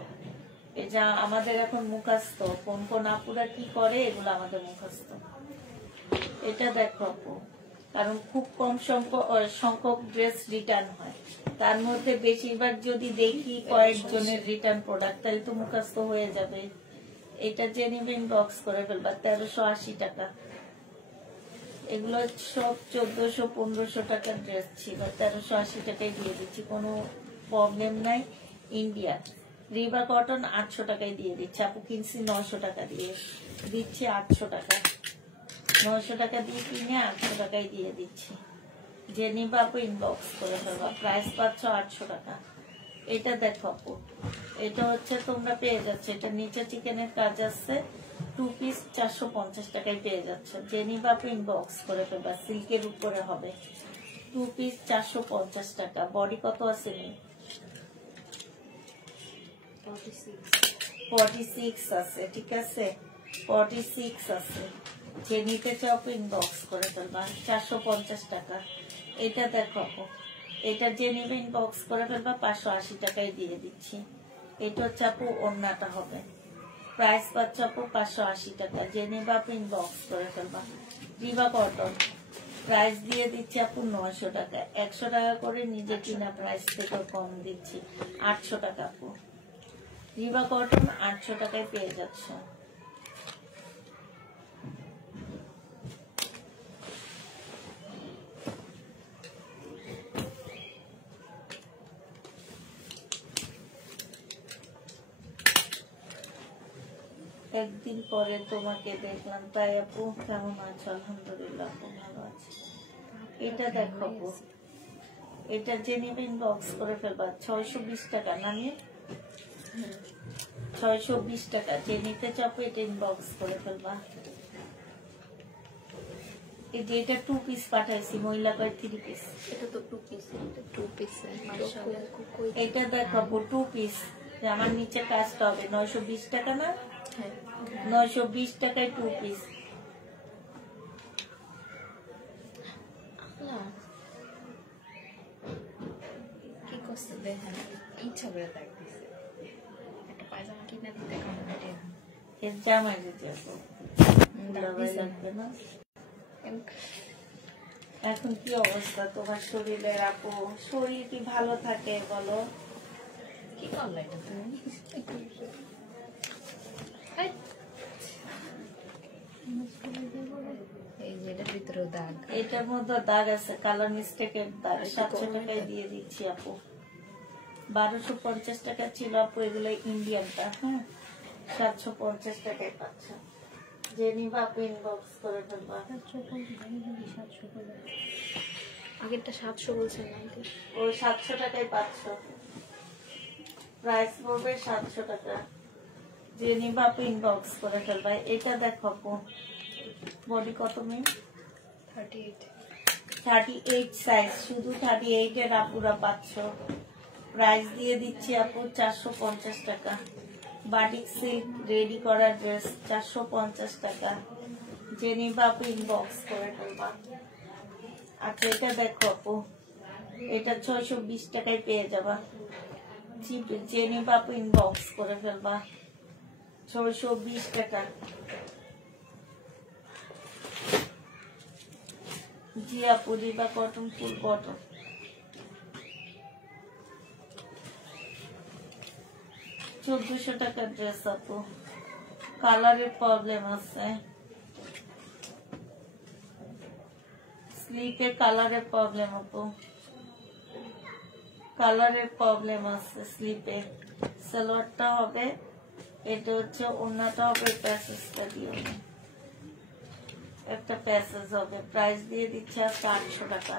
এই যা আমাদের এখন মুখস্থ। কোন কোন আপুরা কি করে এগুলো আমাদের মুখস্থ। এটা দেখো আপু, কারণ খুব কম সংখ্যক ড্রেস রিটার্ন হয়। তার মধ্যে বেশিরভাগ যদি দেখি কয়েকজনের রিটার্ন প্রোডাক্ট, তাহলে তো মুখস্থ হয়ে যাবে। এটা যে নেবে ইনবক্স করে ফেলবা। 1380 টাকা। এগুলো সব 1400-1500 টাকার ড্রেস ছিল। 1380 টাকায় দিয়ে দিচ্ছি, কোনো প্রবলেম নাই। ইন্ডিয়া রিবা কটন 800 টাকায় দিয়ে দিচ্ছি আপু। কিনছি 900 টাকা দিয়ে, দিচ্ছি 800 টাকা। 900 টাকা দিয়ে কিনে 800 টাকায় দিয়ে দিচ্ছি। যে নিবা আপু ইনবক্স করে ফেলবা। প্রাইস পাচ্ছ 800 টাকা। এটা দেখো আপু, এটা হচ্ছে তোমরা পেয়ে যাচ্ছে, এটা নিচে চিকেনের কাজ আছে, 2 পিস 450 টাকায় পেয়ে যাচ্ছে। যে নিবা ইনবক্স করে ফেলবা, সিল্কের উপরে হবে, 2 পিস 450 টাকা। বডি কত আছে নি? 46 আছে, ঠিক আছে, 46 আছে। যে নিতে চাও ইনবক্স করে ফেলবা, 450 টাকা। এটা দেখো আপু, এটা যে নিবে ইনবক্স করে ফেলবা, 580 টাকায় দিয়ে দিচ্ছি। এটা হচ্ছে আপু ওড়নাটা হবে, প্রাইস পাচ্ছে আপু 580 টাকা। যে নিবা ইনবক্স করে ফেলবা। রিবা কটন প্রাইস দিয়ে দিচ্ছি আপু 900 টাকা, 100 টাকা করে নিজে কিনা প্রাইস থেকে কম দিচ্ছি, 800 টাকা আপু। রিবা কটন 800 টাকায় পেয়ে যাচ্ছে। একদিন পরে তোমাকে দেখলাম, তাই আপু কেমন আছো? আলহামদুলিল্লাহ আপু ভালো আছি। এটা দেখো আপু, এটা যে নিবে ইনবক্স করে ফেলবা, 620 টাকা নামিয়ে, 620 টাকা। যে নিতে চাপো এটা ইনবক্স করে ফেলবা। এই যে এটা 2 পিস পাঠাইছি, মহিলা কয় 3 পিস। এটা তো 2 পিস, এটা 2 পিস। এটা দেখো আপু 2 পিস, আমার নিচে কাজটা হবে 920 টাকা না? 920 টাকায় 2 পিস। কি করছে দেখেন, ইচ্ছা করে দেখতেছে একটা পায়জামা কিনে দিতে কমপ্লিট। এর জামাই দিতে আপু লাগবে না। এখন কি অবস্থা তোমার শরীরের আপু? শরীর কি ভালো থাকে বলো? কি করলে এটা তুমি? এই যে এটার ভিতরেও দাগ, এটার মধ্যে দাগ আছে, কালার মিস্টেকের দাগ। 700 টাকায় দিয়ে দিচ্ছি আপু। 1250 টাকা ছিল আপু, এগুলো ইন্ডিয়ানটা। হ্যাঁ, 750 টাকায় পাচ্ছ। যে নিবা আপু ইনবক্স করে ফেলবা। আগেরটা 700 বলছেন না? ও 700 টাকায় পাচ্ছ, প্রাইস পড়বে 700 টাকা। যে নিবা আপু ইনবক্স করে ফেলবা। এটা দেখো আপু, বডি কত মিন? 38 সাইজ, শুধু 38 এর আপুরা পাচ্ছ। প্রাইস দিয়ে দিচ্ছি আপু 450 টাকা। বাটিক সিল্ক রেডি করা ড্রেস 450 টাকা। যে নিবা আপু ইনবক্স করে ফেলবা। আচ্ছা এটা দেখো আপু, এটা 620 টাকায় পেয়ে যাবা। যে নিবা আপু ইনবক্স করে ফেলবা, 620 টাকা। জি আপু, রিবা কটন ফুল কটন। $1400 টাকার ড্রেস আপু, কালারের প্রবলেম আছে, স্লিপে কালারের প্রবলেম আপু, কালারের প্রবলেম আছে স্লিপে। সালোয়ারটা হবে, এটা হচ্ছে ওড়নাটা হবে, প্যাসেজটা দিয়ে একটা প্যাসেজ হবে। প্রাইস দিয়ে দিচ্ছে 800 টাকা।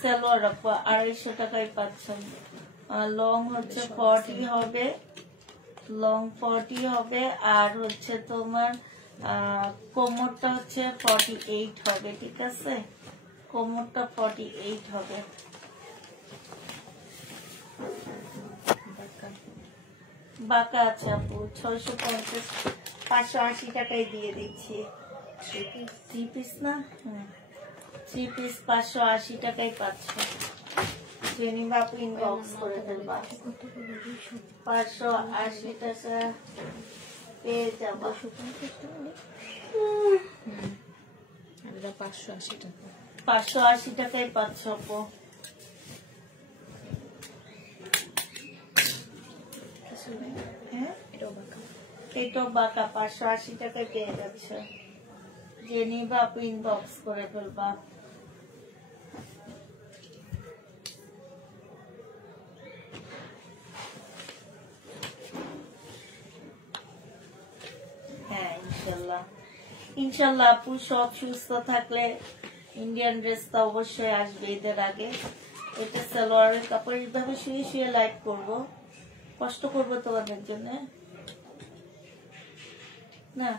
সালোয়ার আপু 250 টাকায় পাচ্ছেন। লং হচ্ছে 40 হবে, লং 40 হবে, আর হচ্ছে তোমার কোমরটা হচ্ছে 48 হবে, ঠিক আছে, কোমরটা 48 হবে। বাঁকা আছে আপু, 650, 580 টাকায় দিয়ে দিচ্ছি। 3 পিস না? 3 পিস 580 টাকায় পাচ্ছ। জেনি বাপু ইনবক্স করে ফেলবা, 580 টাকা পেয়ে যাবা। 580 টাকা, 580 টাকায় পাচ্ছ আপু। এটাও বাঁকা, 580 টাকায় পেয়ে যাচ্ছে। যে নিবা আপু ইনবক্স করে ফেলবা। হ্যাঁ ইনশাল্লাহ, ইনশাল্লাহ আপু সব সুস্থ থাকলে ইন্ডিয়ান ড্রেস তো অবশ্যই আসবে ঈদের আগে। এটা সালোয়ারের কাপড়, এইভাবে শুয়ে শুয়ে লাইট করবো, কষ্ট করবো তোমাদের জন্য না।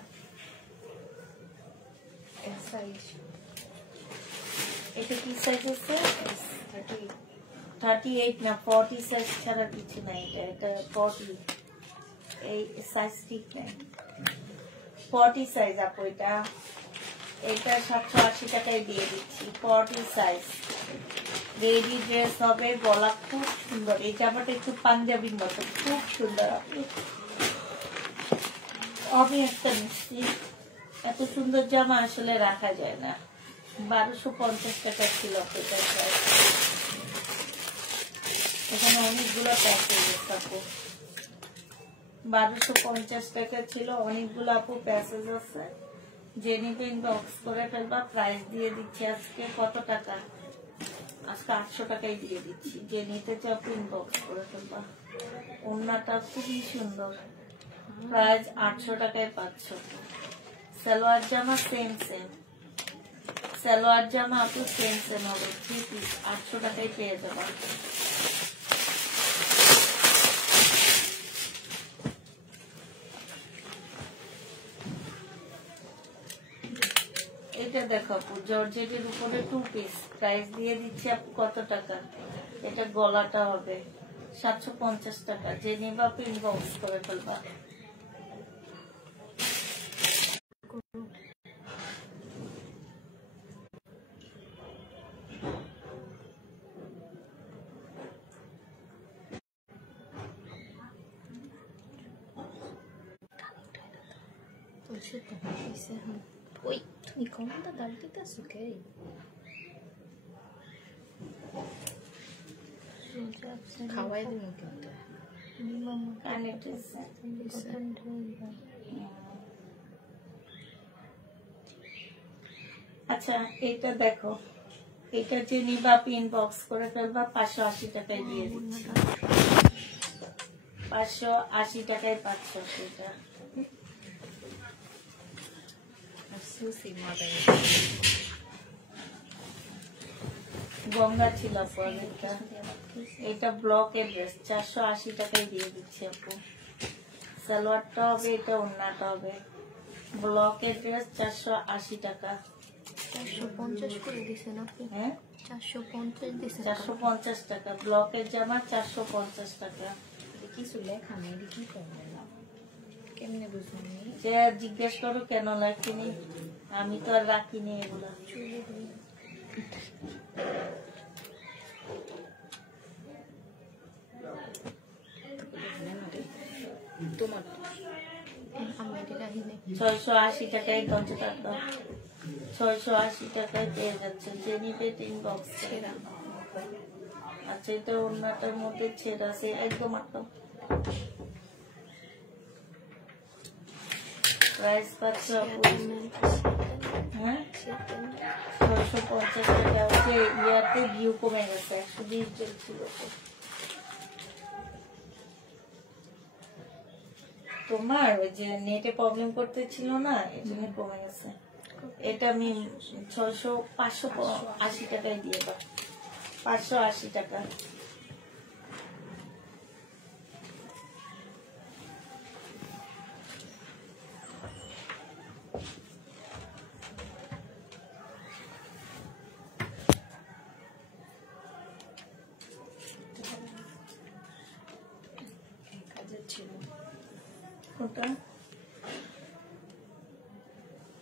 সাইজ এটা কি সাইজ আছে? 38 না 40 সাইজ ছাড়া কিছু নাই। এটা 40, এই সাইজ ঠিক নাই, 40 সাইজ আপু। এটা 780 টাকায় দিয়ে দিচ্ছি, 40 সাইজ। রেডি ড্রেস হবে, গলা খুব সুন্দর। এই জামাটা একটু পাঞ্জাবির মতো, খুব সুন্দর আপু। আমি একটা নিচ্ছি, এত সুন্দর জামা আসলে রাখা যায় না। 1250 টাকা ছিল এটার প্রাইস। এখানে অনেকগুলো প্যাকেজ আপু, 1250 টাকা ছিল, অনেকগুলো আপু প্যাসেজ আছে। যে নিবে ইনবক্স করে ফেলবা। প্রাইস দিয়ে দিচ্ছি আজকে কত টাকা? আজকে 800 টাকায় দিয়ে দিচ্ছি। যে নিতে চাও ইনবক্স করে ফেলবা। ওড়নাটা খুবই সুন্দর, প্রাইস 800 টাকায় পাচ্ছ। সালোয়ার জামা সেম, সালোয়ার জামা আপু সেম হবে, 3 পিস 800 টাকায় পেয়ে যাবা। এটা দেখো আপু, জর্জেটের উপরে 2 পিস, প্রাইস দিয়ে দিচ্ছি আপু কত টাকা? এটা গলাটা হবে 750 টাকা। যে নিবা ইনবক্স করে ফেলবা। ওই তুমি কমটা দাম দিতেছো কে? খাওয়াই দিন কিন্তু আচ্ছা এটা দেখো, এটা যে নিবা ইনবক্স করে ফেলবা। 580 টাকায় দিয়ে দিচ্ছি, 580 টাকায় পাচ্ছ। এটা গঙ্গা ছিল পরে। এটা ব্লকের ড্রেস, 480 টাকায় দিয়ে দিচ্ছি আপু। সালোয়ারটা হবে, এটা ওড়নাটা হবে। ব্লকের ড্রেস 480 টাকা। 450 করে দিছেন আপনি? হ্যাঁ 450 দিছেন। 450 টাকা ব্লকের জামা, 450 টাকা। কিছু লেখা নেই, কি করবেন না, কেমনে বুঝবেন? যে জিজ্ঞেস করো কেন রাখিনি, আমি তো আর রাখিনি এগুলো। তোমার 680 টাকায় কনসেপ্ট, 680 টাকায় পেয়ে যাচ্ছে। যে নিবে ইনবক্স ছেড়া। আচ্ছা এটা ওড়নাটার মধ্যে ছেড়া আছে একদম আটকা। প্রাইস পাচ্ছ হ্যাঁ 650 টাকা। হচ্ছে ইয়াতে ভিউ কমে গেছে, 120 চলছিল। তোমার ওই যে নেটে প্রবলেম করতেছিল না, এই জন্য কমে গেছে। এটা আমি 580 টাকায় দিয়ে দাও, 580 টাকা।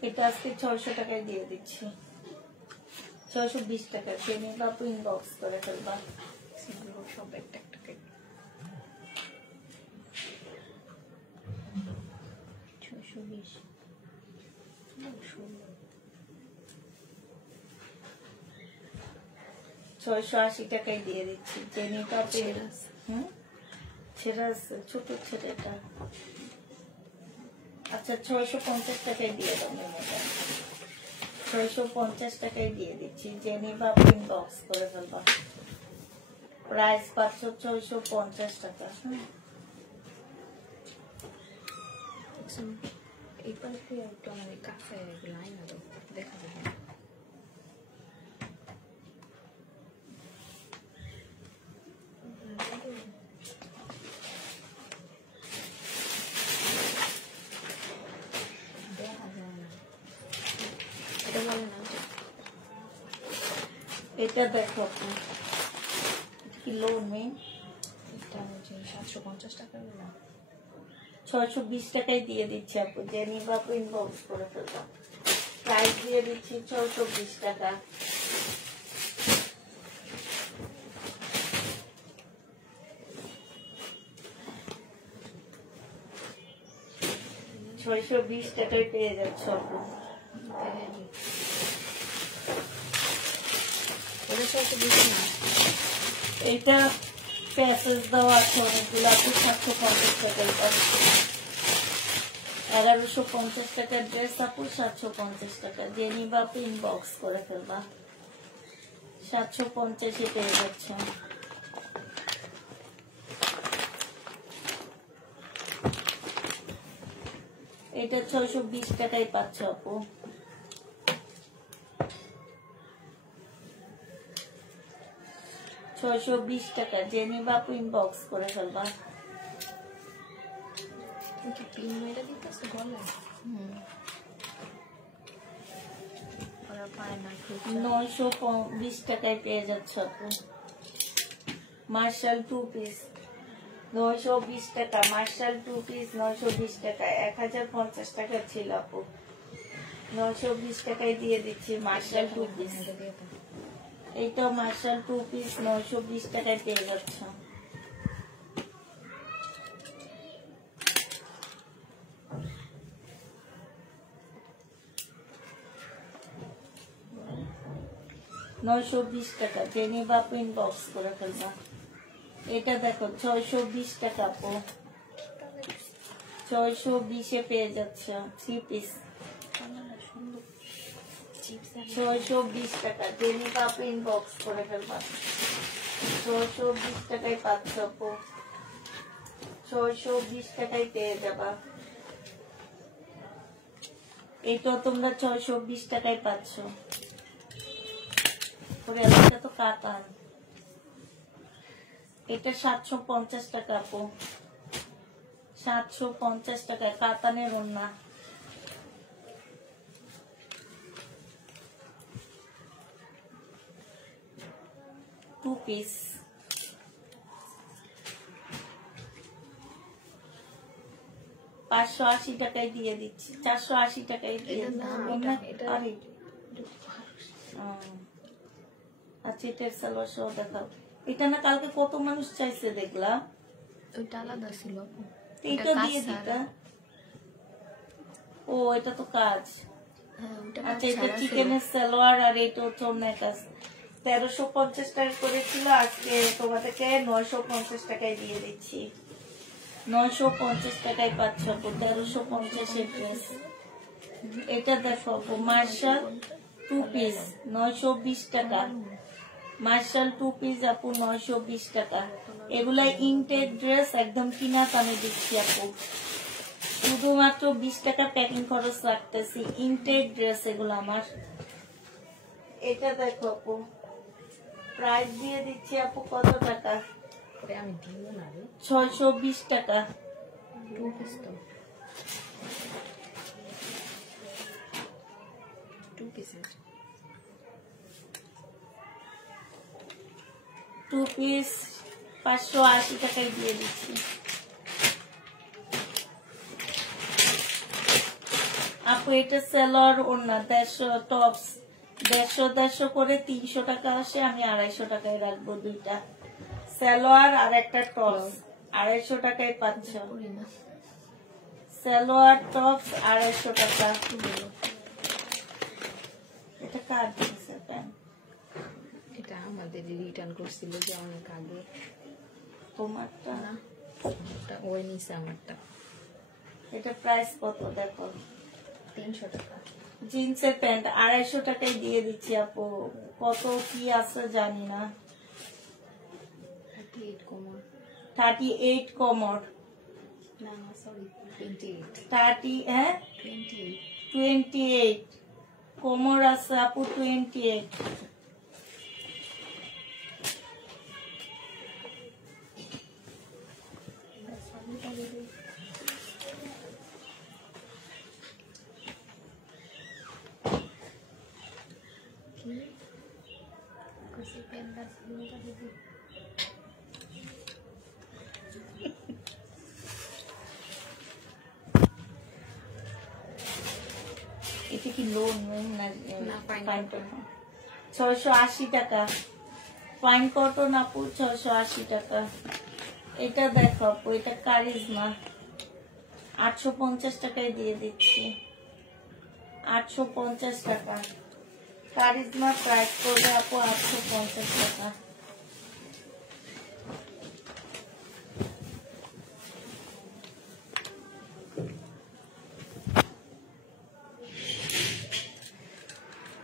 এটা আজকে 600 টাকায় দিয়ে দিচ্ছি, 620 টাকা। পেনে বাপু ইনবক্স করে ফেলবা। সব একটা একটা 620 680 টাকায় দিয়ে দিচ্ছি। জেনি বাপু ছেড়া আছে, ছোট ছেলেটা। আচ্ছা 650 টাকায় দিয়ে দাও, 650 টাকায় দিয়ে দিচ্ছি। জেনি বাপু ইনবক্স করে ফেলবা। প্রাইস পাচ্ছ 650 টাকা। এইবার একটু আমাদের কাছে লাইন আরো দেখা যাবে। এটা দেখো আপু, কি লো নেই, এটা হচ্ছে 750 টাকা না 620 টাকায় দিয়ে দিচ্ছি আপু, যে নিবা আপু ইনবক্স করে ফেলবো। প্রাইস দিয়ে দিচ্ছি 620 টাকা। $620 টাকায় পেয়ে যাচ্ছে আপু। ওটা তো বেশি না এটা প্যাসেজ দেওয়া আছে অনেকগুলো আপু, 750 টাকায় পাচ্ছে। 1150 টাকার ড্রেস আপু 750 টাকা, যে নিবা আপু ইনবক্স করে ফেলবা। 750 পেয়ে যাচ্ছে। এটা 620 টাকায় পাচ্ছ আপু। 620 টাকা, যে নিবা আপু ইনবক্স করে ফেলবা। কি পিন মেরে দিতেছে গলায় ওরা পায় না 920 টাকায় পেয়ে যাচ্ছে আপু। মার্শাল 2 পিস 920 টাকা, মার্শাল 2 পিস 920 টাকা। 1050 টাকা ছিল আপু, 920 টাকায় দিয়ে দিচ্ছি মার্শাল 2 পিস। এইটাও মার্শাল 2 পিস 920 টাকায় পেয়ে যাচ্ছে। $920 টাকা, যে নিবা আপু ইনবক্স করে ফেলবা। এটা দেখো 620 টাকা আপু, 620 পেয়ে যাচ্ছে 3 পিস। 620 টাকা, যে নিবা আপু ইনবক্স করে ফেলবা। 620 টাকায় পাচ্ছ আপু, 620 টাকায় পেয়ে যাবা। এইটা তোমরা 620 টাকায় পাচ্ছ। এটা তো কাতান, এটা 750 টাকা আপু, 750 টাকা কাতানের ওড়না। টু পিস 580 টাকায় দিয়ে দিচ্ছি, 480 টাকায় দিয়ে দিচ্ছি। আচ্ছা, এটার সালোয়ার সহ দেখাও। এটা না কালকে কত মানুষ চাইছে দেখলাম, ওইটা আলাদা ছিল এটা দিয়ে দিতা। ও এটা তো কাজ। আচ্ছা, এটা চিকেনের সালোয়ার আর এটা হচ্ছে অন্য কাজ। 1350 টাকা করেছিল, আজকে তোমাদেরকে 950 টাকায় দিয়ে দিচ্ছি। 950 টাকায় পাচ্ছ আপু 1350 ড্রেস। এটা দেখো আপু, মার্শাল 2 পিস 920 টাকা, মার্শাল 2 পিস আপু 920 টাকা। এগুলা ইনটেক ড্রেস, একদম কিনা দামে দিচ্ছি আপু, শুধুমাত্র 20 টাকা প্যাকিং খরচ রাখতেছি। ইনটেক ড্রেস এগুলো আমার। এটা দেখো আপু, প্রাইস দিয়ে দিচ্ছি আপু কত টাকা, আমি দিব না রে 620 টাকা। 2 পিস তো 2 পিসের 2 পিস 580 টাকায় দিয়ে দিচ্ছি। আপু এটা সেলর ওড়না 150 টপস, 150 করে 300 টাকা আসে, আমি 250 টাকায় রাখবো। দুইটা সেলোয়ার আর একটা টপস 250 টাকায় পাচ্ছ। সেলোয়ার টপস 250 টাকা। এটা কার দিয়েছে প্যান্ট? এটা আমাদের রিটার্ন করছিল যে অনেক আগে। তোমারটা না, ওটা ওই নিচে আমারটা। এটা প্রাইস কত দেখো, 300 টাকা। জিন্সের প্যান্ট 250 টাকায় দিয়ে দিচ্ছি আপু। কত কি আছে জানি না। 38 কোমর 38 কমর, না না সরি 28 30 হ্যাঁ 28 28 কোমর আছে আপু 28। এটা কি লোন না না, fine ফাইন cotton। কটন 680 টাকা ফাইন কটন আপু 680 টাকা। এটা দেখো আপু, এটা কারিজমা 850 টাকায় দিয়ে দিচ্ছি, 850 টাকা। কারিজমা প্রাইস করবে আপু 850 টাকা।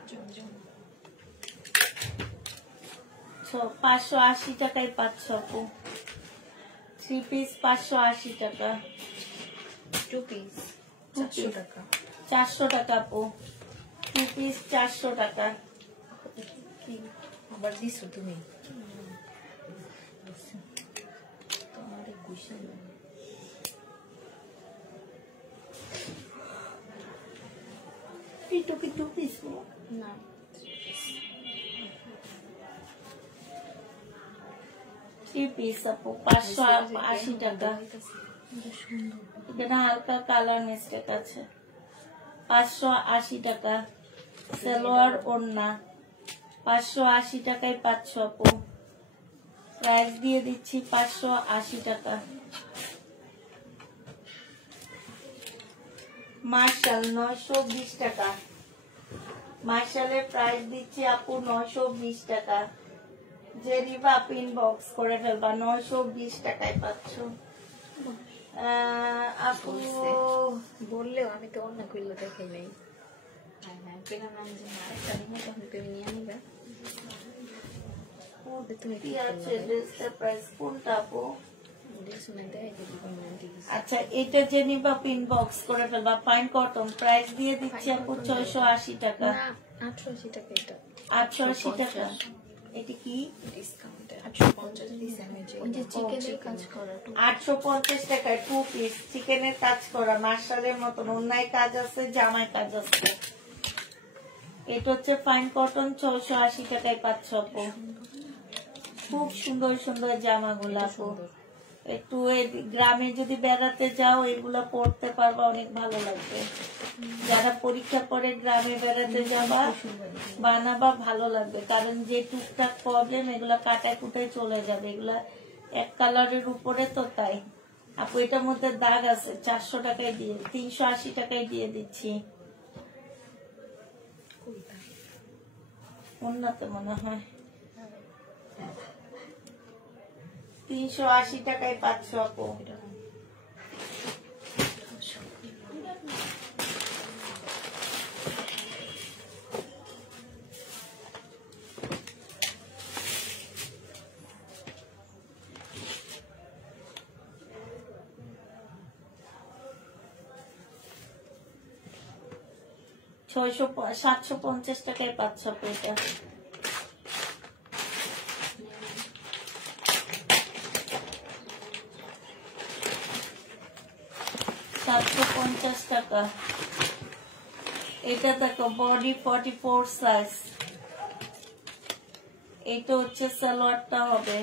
জমজম 580 টাকায় পাচ্ছ আপু। 3 পিস 580 টাকা। 2 পিস 400 টাকা। 400 টাকা আপু। 2 পিস 400 টাকা। কি আবার দিছো তুমি? তোমার গুছা এটা কি 2 পিস না, 3 পিস আপু 580 টাকা। এখানে হালকা কালার মিস্টেক আছে। 580 টাকা। সালোয়ার ওড়না 580 টাকায় পাচ্ছ আপু। প্রাইস দিয়ে দিচ্ছি 580 টাকা। মার্শাল 920 টাকা। মার্শালের প্রাইস দিচ্ছি আপু 920 টাকা। জেরিবা পিন বক্স করে ফেলবা, 920 টাকায় পাচ্ছ। আপু বললেও আমি তো অন্য করলে দেখাই নাই। হ্যাঁ হ্যাঁ, পেলাম নাম যে আরেকটা নিয়ে তখন তুমি নিয়ে নিবে। তুমি কি আছে ড্রেসটার প্রাইস কোনটা আপু? আচ্ছা, এটা জেনিবা পিন বক্স করে ফেলবা, ফাইন কটন। প্রাইস দিয়ে দিচ্ছি আপু 680 টাকা। 880 টাকা। এটা 880 টাকা। এটা কি ডিসকাউন্টে 850 দিছে আমি যে ওই যে চিকেনের কাজ করা 850 টাকায় 2 পিস চিকেনের কাজ করা, মার্শালের মতন অন্যায় কাজ আছে, জামায় কাজ আছে। এটা হচ্ছে ফাইন কটন 680 টাকায় পাচ্ছ আপু। খুব সুন্দর সুন্দর জামাগুলো আপু। একটু গ্রামে যদি বেড়াতে যাও এগুলা পড়তে পারবা, অনেক ভালো লাগবে। যারা পরীক্ষা করে গ্রামে বেড়াতে যাবা বানাবা, ভালো লাগবে। কারণ যে টুকটাক প্রবলেম এগুলা কাটায় কুটায় চলে যাবে। এগুলা এক কালারের উপরে তো, তাই আপু এটার মধ্যে দাগ আছে। 400 টাকায় দিয়ে 380 টাকায় দিয়ে দিচ্ছি। উন্নত মনে হয় 380 টাকায় পাচ্ছ আপু। ছয়শো 750 টাকায় পাচ্ছ আপু এটা। টাকা। এটা দেখো বডি 44 সাইজ। এটা হচ্ছে সালোয়ারটা হবে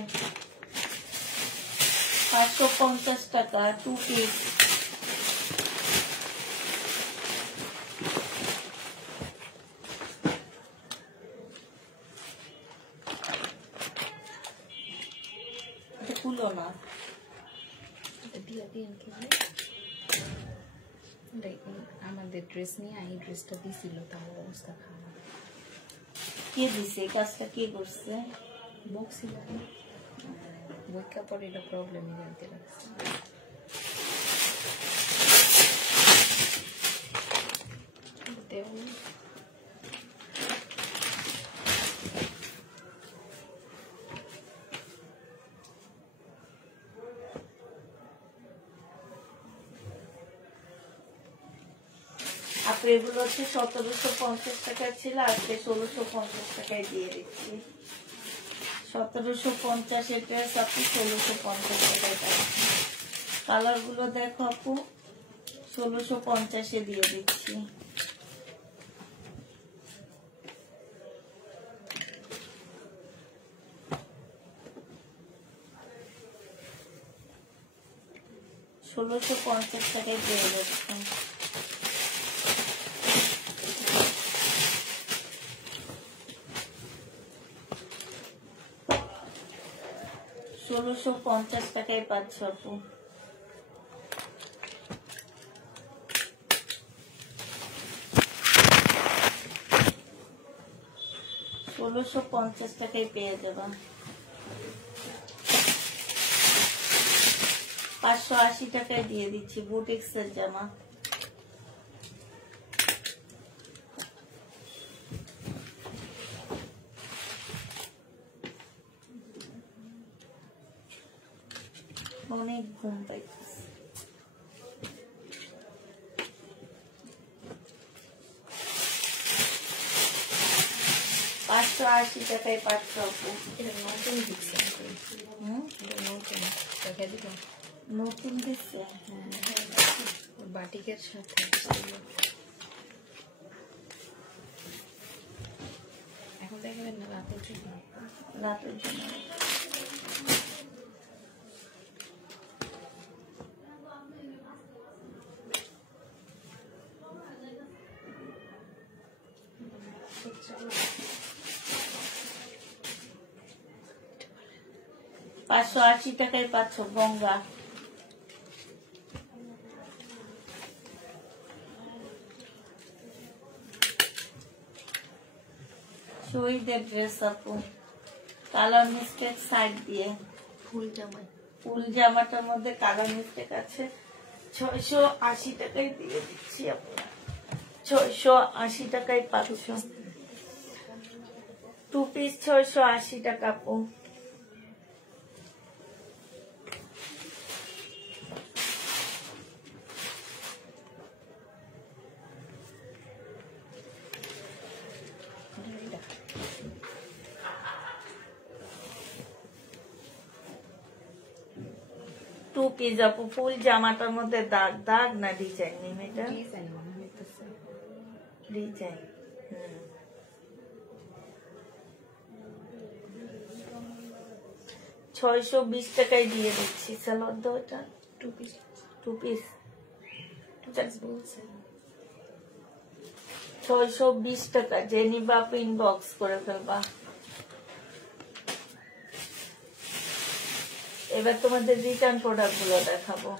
550 টাকা 2 পিস। খুলো না, আমাদের ড্রেস নিয়ে এই ড্রেসটা দিছিল, তার অবস্থা খারাপ। কে দিছে কাজটা, কে করছে? বক্সিল বই কাপড়, এটা প্রবলেমই জানতে লাগছে। আপু এগুলো হচ্ছে 1750 টাকা ছিল, আজকে 1650 টাকায় দিয়ে দিচ্ছি। 1750 এর ড্রেস আপু 1650 টাকায় পাচ্ছি। কালার গুলো দেখো আপু, 1650 দিয়ে দিচ্ছি। 1650 টাকায় পেয়ে যাচ্ছেন। টাকায় পাচ্ছ আপু। 1650 টাকায় পেয়ে যাবা। 580 টাকায় দিয়ে দিচ্ছি বুটিক্সের জামা। অনেক ঘুম পাইতেছে। 580 টাকায় পাচ্ছ আপু। নতুন দিচ্ছে বাটিকের সাথে এখন দেখাবেন না রাতের জন্য। রাতের জন্য $580 টাকায় পাচ্ছ গঙ্গা। শহীদের ড্রেস আপু, কালার মিস্টেক সাইড দিয়ে ফুল জামাটার মধ্যে কালার মিস্টেক আছে। 680 টাকায় দিয়ে দিচ্ছি আপু। 680 টাকায় পাচ্ছ। 2 পিস 680 টাকা আপু। টু পিস আপু, ফুল জামাটার মধ্যে দাগ দাগ না ডিজাইন নেই, এটা ডিজাইন। 620 টাকায় দিয়ে দিচ্ছি। সালোয়ার দাও এটা। টু পিস 620 টাকা। যে নিবা ইনবক্স করে ফেলবা। এবার তোমাদের রিটার্ন প্রোডাক্ট গুলো দেখাবো।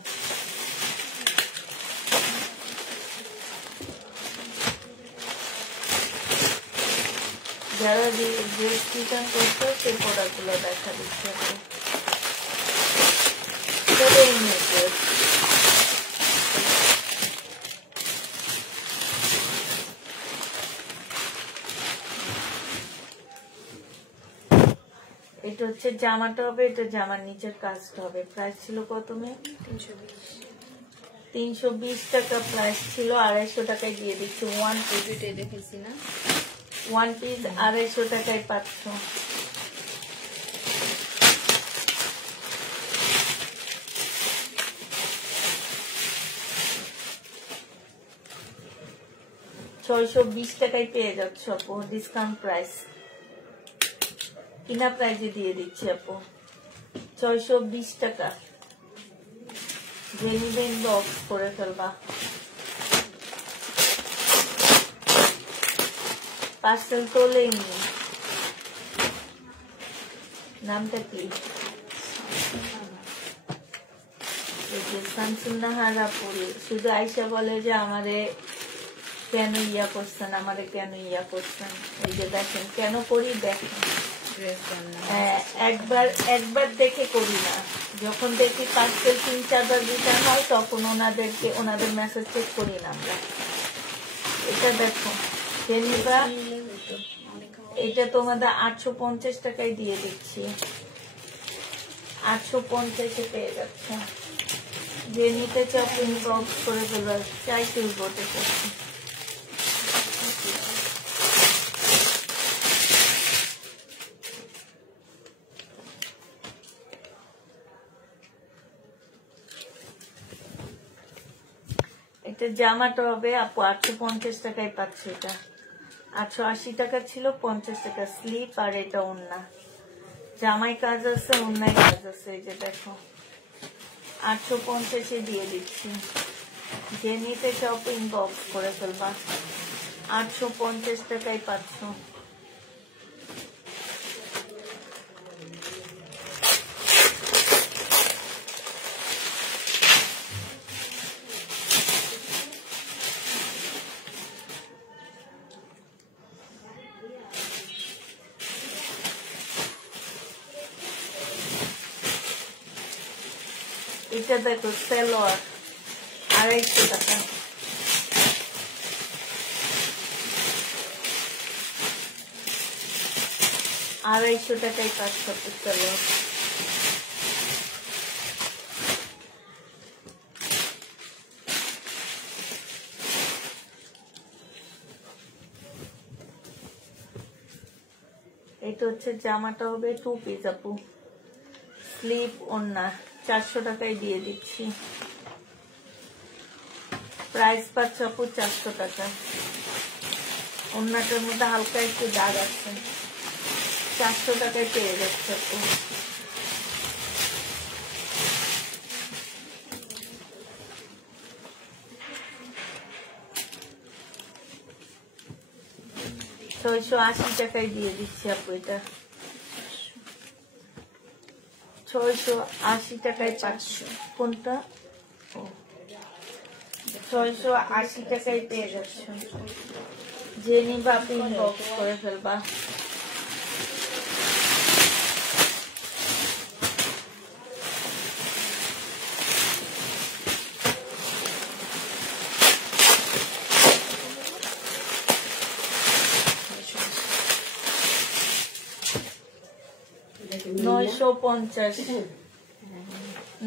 যারা ড্রেস রিটার্ন করছো সেই প্রোডাক্ট গুলো দেখা দিচ্ছে। এটা হচ্ছে জামাটা হবে, এটা জামার নিচের কাজটা হবে। প্রাইস ছিল কত মেয়ে? 320 টাকা প্রাইস ছিল। 250 টাকায় দিয়ে দিচ্ছি। ওয়ান পিস দেখেছি না, 1 পিস 250 টাকায় পাচ্ছ। $620 টাকায় পেয়ে যাচ্ছ আপু, ডিসকাউন্ট প্রাইস। কিনা প্রাইজে দিয়ে দিচ্ছি আপু 620 টাকা। জেনিবেন বক্স করে ফেলবা। পার্সেল তোলেই নি। নামটা কি? শামসুন্নাহার আপু শুধু আইসা বলে যে আমারে কেন ইয়া করছেন, আমারে কেন ইয়া করছেন। এই যে দেখেন কেন করি, দেখেন একবার দেখে করি না। যখন দেখি পার্সেল 3-4 বার রিটার্ন হয় তখন ওনাদের মেসেজ চেক করি না আমরা। এটা দেখো জেনিবা, এটা তোমাদের 850 টাকায় দিয়ে দিচ্ছি। 850 পেয়ে যাচ্ছে। যে নিতে চাও ইনবক্স করে ফেলো। চাই তুলবোটে করছি। এটা জামাটা হবে আপু 850 টাকায় পাচ্ছ। এটা 880 টাকা ছিল, 50 টাকা স্লিপ। আর এটা ওড়না, জামাই কাজ আছে, ওড়নায় কাজ আছে। এই যে দেখো 850 দিয়ে দিচ্ছি। যে নিতে সব ইনবক্স করে ফেলবা। 850 টাকায় পাচ্ছ। এটা দেখো সালোয়ার 250 টাকা। 250 টাকায় পাচ্ছ সালোয়ার। এটা হচ্ছে জামাটা হবে 2 পিস আপু, স্লিপ ওন্না 400 টাকায় দিয়ে দিচ্ছি। প্রাইস পাচ্ছ আপু 400 টাকা। ওন্নাটার মধ্যে হালকা একটু দাগ আছে, 400 টাকায় পেয়ে যাচ্ছে আপু। $680 টাকায় দিয়ে দিচ্ছি আপু। এটা 680 টাকায় পাচ্ছ। কোনটা? 680 টাকায় পেয়ে যাচ্ছ। যে নিবা আপনি ইনবক্স করে ফেলবা।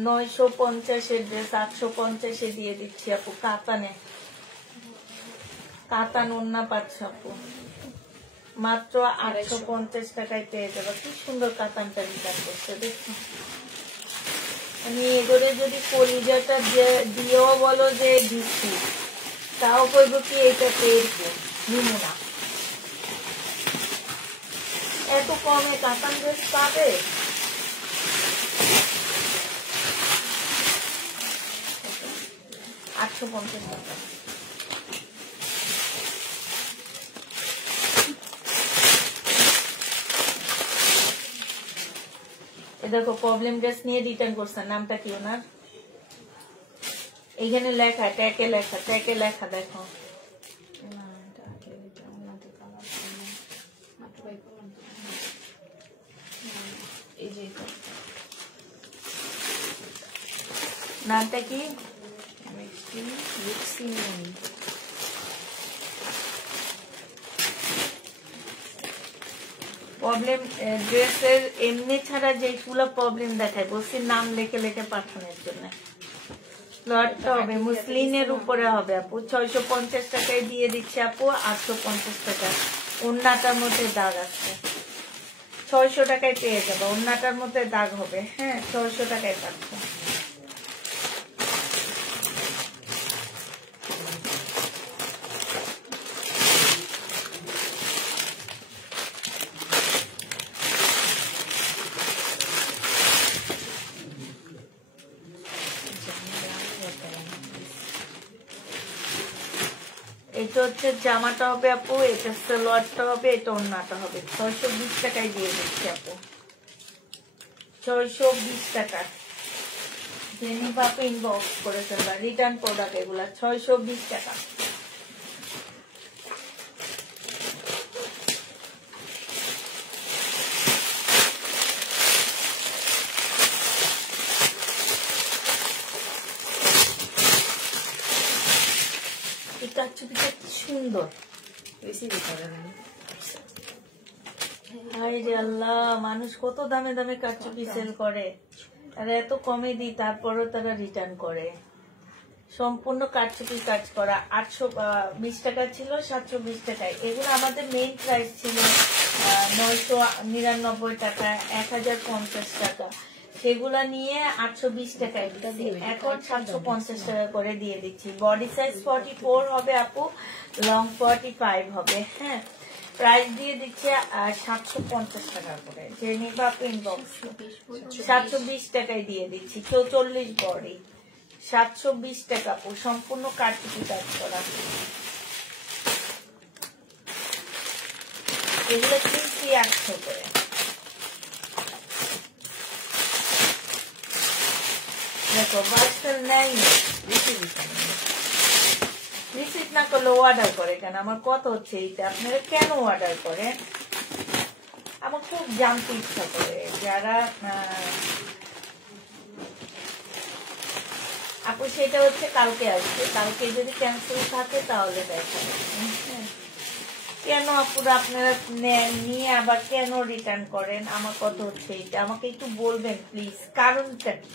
$950 ড্রেস 850 দিয়ে দিচ্ছি আপু। কাতানে, কাতান ওন্না পাচ্ছ আপু মাত্র 850 টাকায় পেয়ে যাবে। কি সুন্দর কাতানটা রিটার্ন করছে দেখুন। আমি এগুলো যদি কলিজাটা দিয়েও বলো যে দিচ্ছি, তাও বলবো কি এটা পেয়েছে নিব না। এত কমে কাতান ড্রেস পাবে? $850 টাকা। এ দেখো প্রবলেম ড্রেস নিয়ে রিটার্ন করছেন। নামটা কি ওনার? এইখানে লেখা, ট্যাগে লেখা, ট্যাগে লেখা দেখো। নামটা কি? প্রবলেম ড্রেসের এমনি ছাড়া যেগুলো প্রবলেম দেখায় বলছি নাম লিখে লিখে পাঠানোর জন্য। ফ্লটটা হবে মুসলিনের উপরে হবে আপু। 650 টাকায় দিয়ে দিচ্ছে আপু। 850 টাকা। ওন্নাটার মধ্যে দাগ আছে, 600 টাকায় পেয়ে যাবে। ওন্নাটার মধ্যে দাগ হবে। হ্যাঁ, 600 টাকায় পাচ্ছে। এটা হচ্ছে জামাটা হবে আপু, এটা সালোয়ারটা হবে, এটা ওন্নাটা হবে। 620 টাকায় দিয়ে দিচ্ছি আপু। 620 টাকা। জেনি বাপে ইনবক্স করে ফেলবা। রিটার্ন প্রোডাক্ট এগুলা 620 টাকা। সুন্দর মানুষ কত দামে দামে কারচুপি সেল করে, আর এত কমে দিই তারপরও তারা রিটার্ন করে। সম্পূর্ণ কারচুপি কাজ করা। 820 টাকা ছিল, 720 টাকায়। এগুলো আমাদের মেইন প্রাইস ছিল 999 টাকা, 1050 টাকা। সেগুলা নিয়ে 820 টাকায় দিচ্ছি, এখন 750 টাকা করে দিয়ে দিচ্ছি। বডি সাইজ 44 হবে আপু, লং 45 হবে। হ্যাঁ, প্রাইস দিয়ে দিচ্ছে 750 টাকা করে, যে নিবা ইনবক্স 720 টাকায় দিয়ে দিচ্ছি। 44 বডি 720 টাকা, সম্পূর্ণ কাটকুটি কাজ করা। এগুলো 300 করে। দেখো বাস্টার নাই, রিসিভ না করলে অর্ডার করে কেন? আমার কত হচ্ছে এইটা, আপনারা কেন অর্ডার করেন? আমার খুব জানতে ইচ্ছা করে। যারা আপু সেটা হচ্ছে কালকে আসবে, কালকে যদি ক্যান্সেল থাকে তাহলে দেখা যাবে। কেন আপুরা আপনারা নিয়ে আবার কেন রিটার্ন করেন? আমার কত হচ্ছে এইটা, আমাকে একটু বলবেন প্লিজ, কারণটা কি?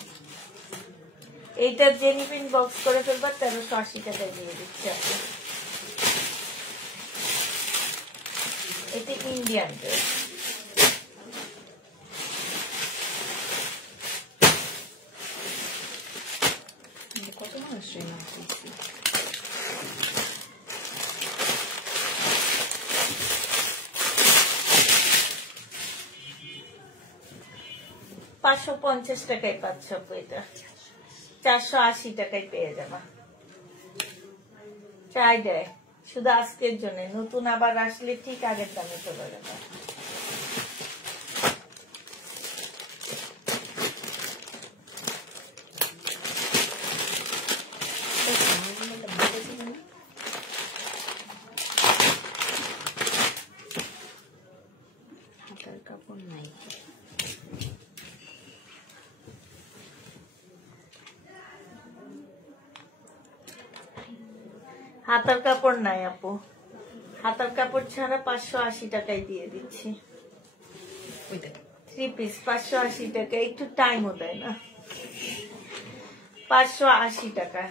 এইটা জেনিফিন বক্স করে ফেলবার 1380 টাকায় দিয়ে দিচ্ছে আপনি। এটা ইন্ডিয়ান ড্রেস। কত মানুষ না করছি 550 টাকায় পাচ্ছ, এটা 480 টাকায় পেয়ে যাবা। চাই দেয় শুধু আজকের জন্য, নতুন আবার আসলে ঠিক আগের দামে চলে যাবে। হাতের কাপড় নাই, হাতার কাপড় নাই আপু, হাতার কাপড় ছাড়া 580 টাকায় দিয়ে দিচ্ছি। 3 পিস 580 টাকা, একটু টাইমও দেয় না। 580 টাকা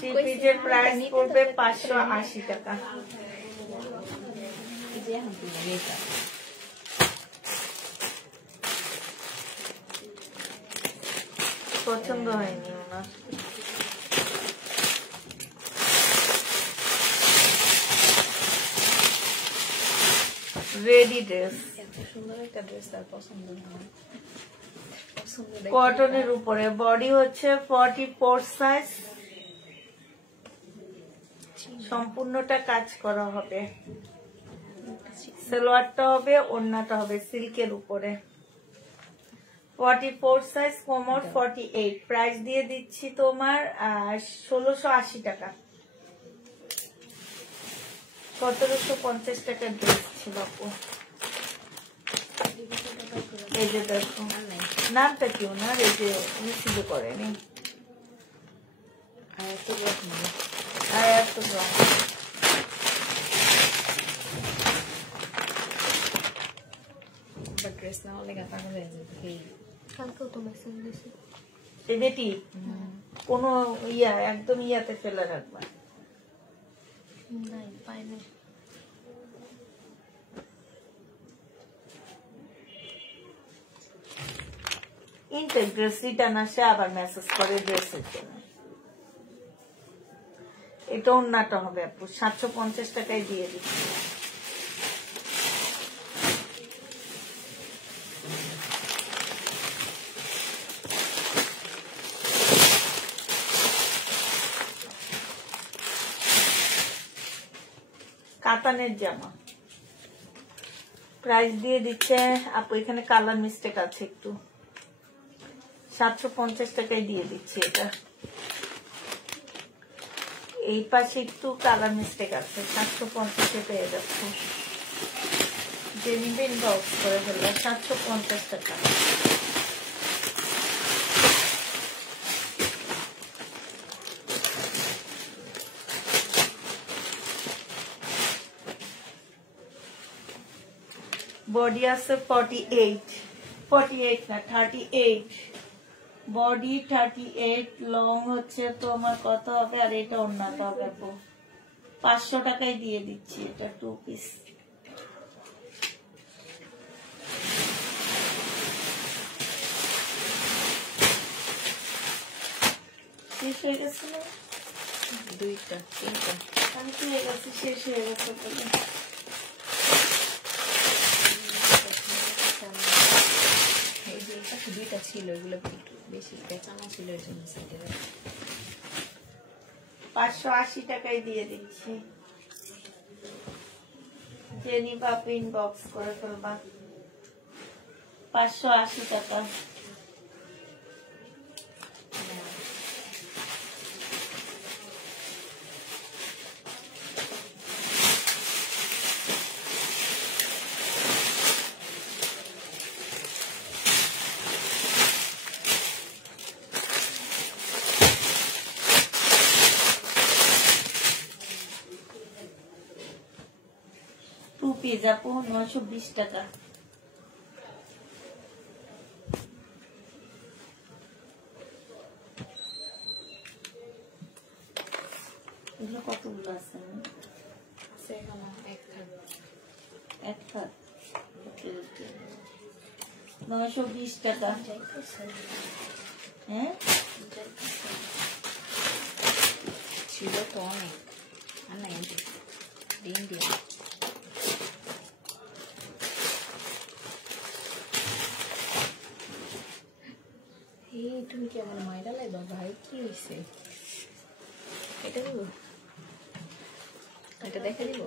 3 পিসের প্রাইস পড়বে 580 টাকা। পছন্দ হয়নি ওনার। রেডি ড্রেস, এত সুন্দর একটা ড্রেস তার পছন্দ হয়, কটনের উপরে, বডি হচ্ছে 44 সাইজ, সম্পূর্ণটা কাজ করা হবে। সালোয়ারটা হবে, ওড়নাটা হবে সিল্কের উপরে। 44 সাইজ, কোমর 48। প্রাইস দিয়ে দিচ্ছি তোমার 1680 টাকা। 1750 টাকার ড্রেস ছিল আপু। এই যে দেখো নামটা কি ওনার, এই যে রিসিভ করেনি। আর এত ড্রেস না হলে গাতা হয়ে যাবে। কালকেও তো মেসেজ দিয়েছে, এটি কোনো একদম ইয়াতে ফেলে রাখবা। নাই পাইনি। ইনটেক ড্রেস রিটার্ন আসে, আবার মেসেজ করে ড্রেসের জন্য। এটা ওড়নাটা হবে আপু, 750 টাকায় দিয়ে দিচ্ছি। কাতানের জামা, প্রাইস দিয়ে দিচ্ছে আপু, এখানে কালার মিস্টেক আছে একটু, 750 টাকায় দিয়ে দিচ্ছি এটা। এই পাশে একটু কালার মিস্টেক আছে, 750 পেয়ে যাচ্ছে। যে নিবেন বক্স করে ফেলবে, 750 টাকা। বডি আছে 48 না 38, বডি 38, লং হচ্ছে তোমার কত হবে, আর এটা ওড়নাটা হবে 500 টাকায় দিয়ে দিচ্ছি এটা 2 পিস। শেষ হয়ে গেছে না, 2টা 3টা আমি তো হয়ে গেছে, শেষ হয়ে গেছে। ছিল, এগুলো একটু বেশি পেঁচানো ছিল, এর জন্য সাইডে 580 টাকায় দিয়ে দিচ্ছি। যে নিবা ইনবক্স করে ফেলবা। 580 টাকা। টু পিস আপু 920 টাকা। এগুলো কতগুলো আছে? এক খাত 920 টাকা। হ্যাঁ ছিল তো অনেক, আর নাই ডিম দিয়ে। তুমি কি আমার মাইরা লাইবা ভাই? কি হয়েছে? এটা দিব, এটা দেখে দিব।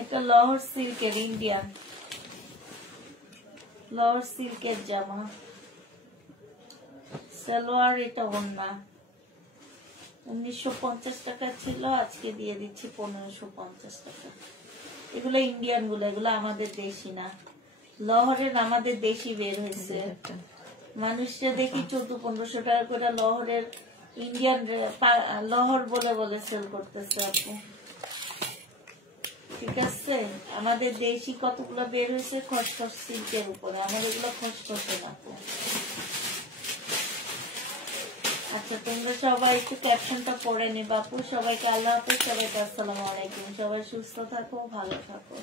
এটা লহর সিল্কের, ইন্ডিয়ান লহর সিল্কের জামা, সালোয়ার, এটা ওড়না। 1950 টাকা ছিল, আজকে দিয়ে দিচ্ছি 1550 টাকা। এগুলো ইন্ডিয়ান গুলো, এগুলো আমাদের দেশি না। লহরের আমাদের দেশি বের হয়েছে, মানুষরা দেখি 1400-1500 টাকা করে লহরের ইন্ডিয়ান লহর বলে বলে সেল করতেছে আপু। ঠিক আছে, আমাদের দেশি কতগুলো বের হয়েছে খসখস সিল্কের উপরে, আমাদের এগুলো খসখসে না আপু। আচ্ছা, তোমরা সবাই একটু ক্যাপশনটা পড়ে নিবা আপু। সবাইকে আল্লাহ হাফেজ, সবাইকে আসসালামু আলাইকুম। সবাই সুস্থ থাকো, ভালো থাকো।